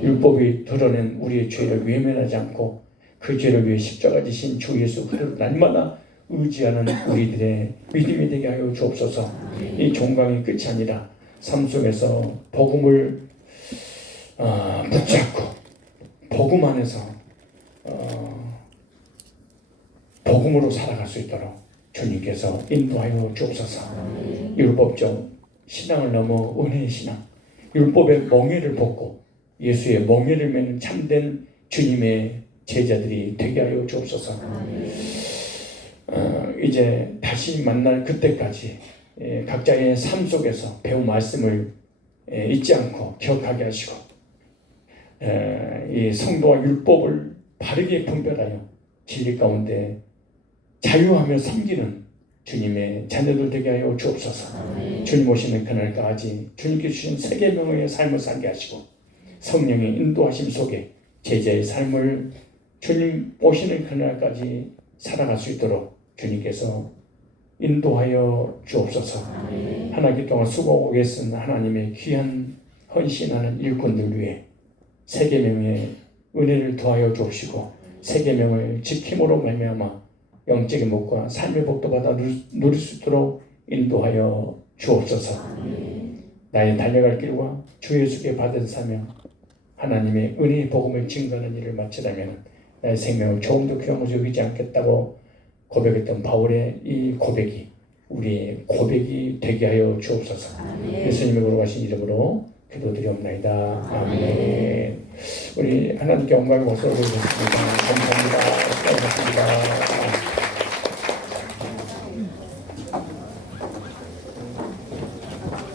율법이 드러낸 우리의 죄를 외면하지 않고 그 죄를 위해 십자가 지신 주 예수 그리스도를 날마다 의지하는 우리들의 믿음이 되게 하여 주옵소서. 이 종강의 끝이 아니라 삶 속에서 복음을 붙잡고 복음 안에서 복음으로 살아갈 수 있도록 주님께서 인도하여 주옵소서. 율법적 신앙을 넘어 은혜의 신앙, 율법의 멍에를 벗고 예수의 멍에를 매는 참된 주님의 제자들이 되게 하여 주옵소서. 이제 다시 만날 그때까지 각자의 삶 속에서 배운 말씀을 잊지 않고 기억하게 하시고 이 성도와 율법을 바르게 분별하여 진리 가운데 자유하며 섬기는 주님의 자녀들 되게 하여 주옵소서. 주님 오시는 그날까지 주님께 주신 세계명의 삶을 살게 하시고 성령의 인도하심 속에 제자의 삶을 주님 오시는 그날까지 살아갈 수 있도록 주님께서 인도하여 주옵소서. 한 학기 동안 수고하고 계신 하나님의 귀한 헌신하는 일꾼들 위해 세계명의 은혜를 더하여 주옵시고 세계명을 지킴으로 말미암아 영적인 복과 삶의 복도 받아 누릴 수 있도록 인도하여 주옵소서. 나의 달려갈 길과 주 예수께 받은 사명 하나님의 은혜의 복음을 증거하는 일을 마치려면 나의 생명을 조금 더 귀한 것으로 여기지 않겠다고 고백했던 바울의 이 고백이 우리의 고백이 되게 하여 주옵소서. 예수님의 걸어가신 이름으로 기도드리옵나이다. 아멘. 우리 하나님께 영광의 목소리를 드리겠습니다. 감사합니다. 감사합니다.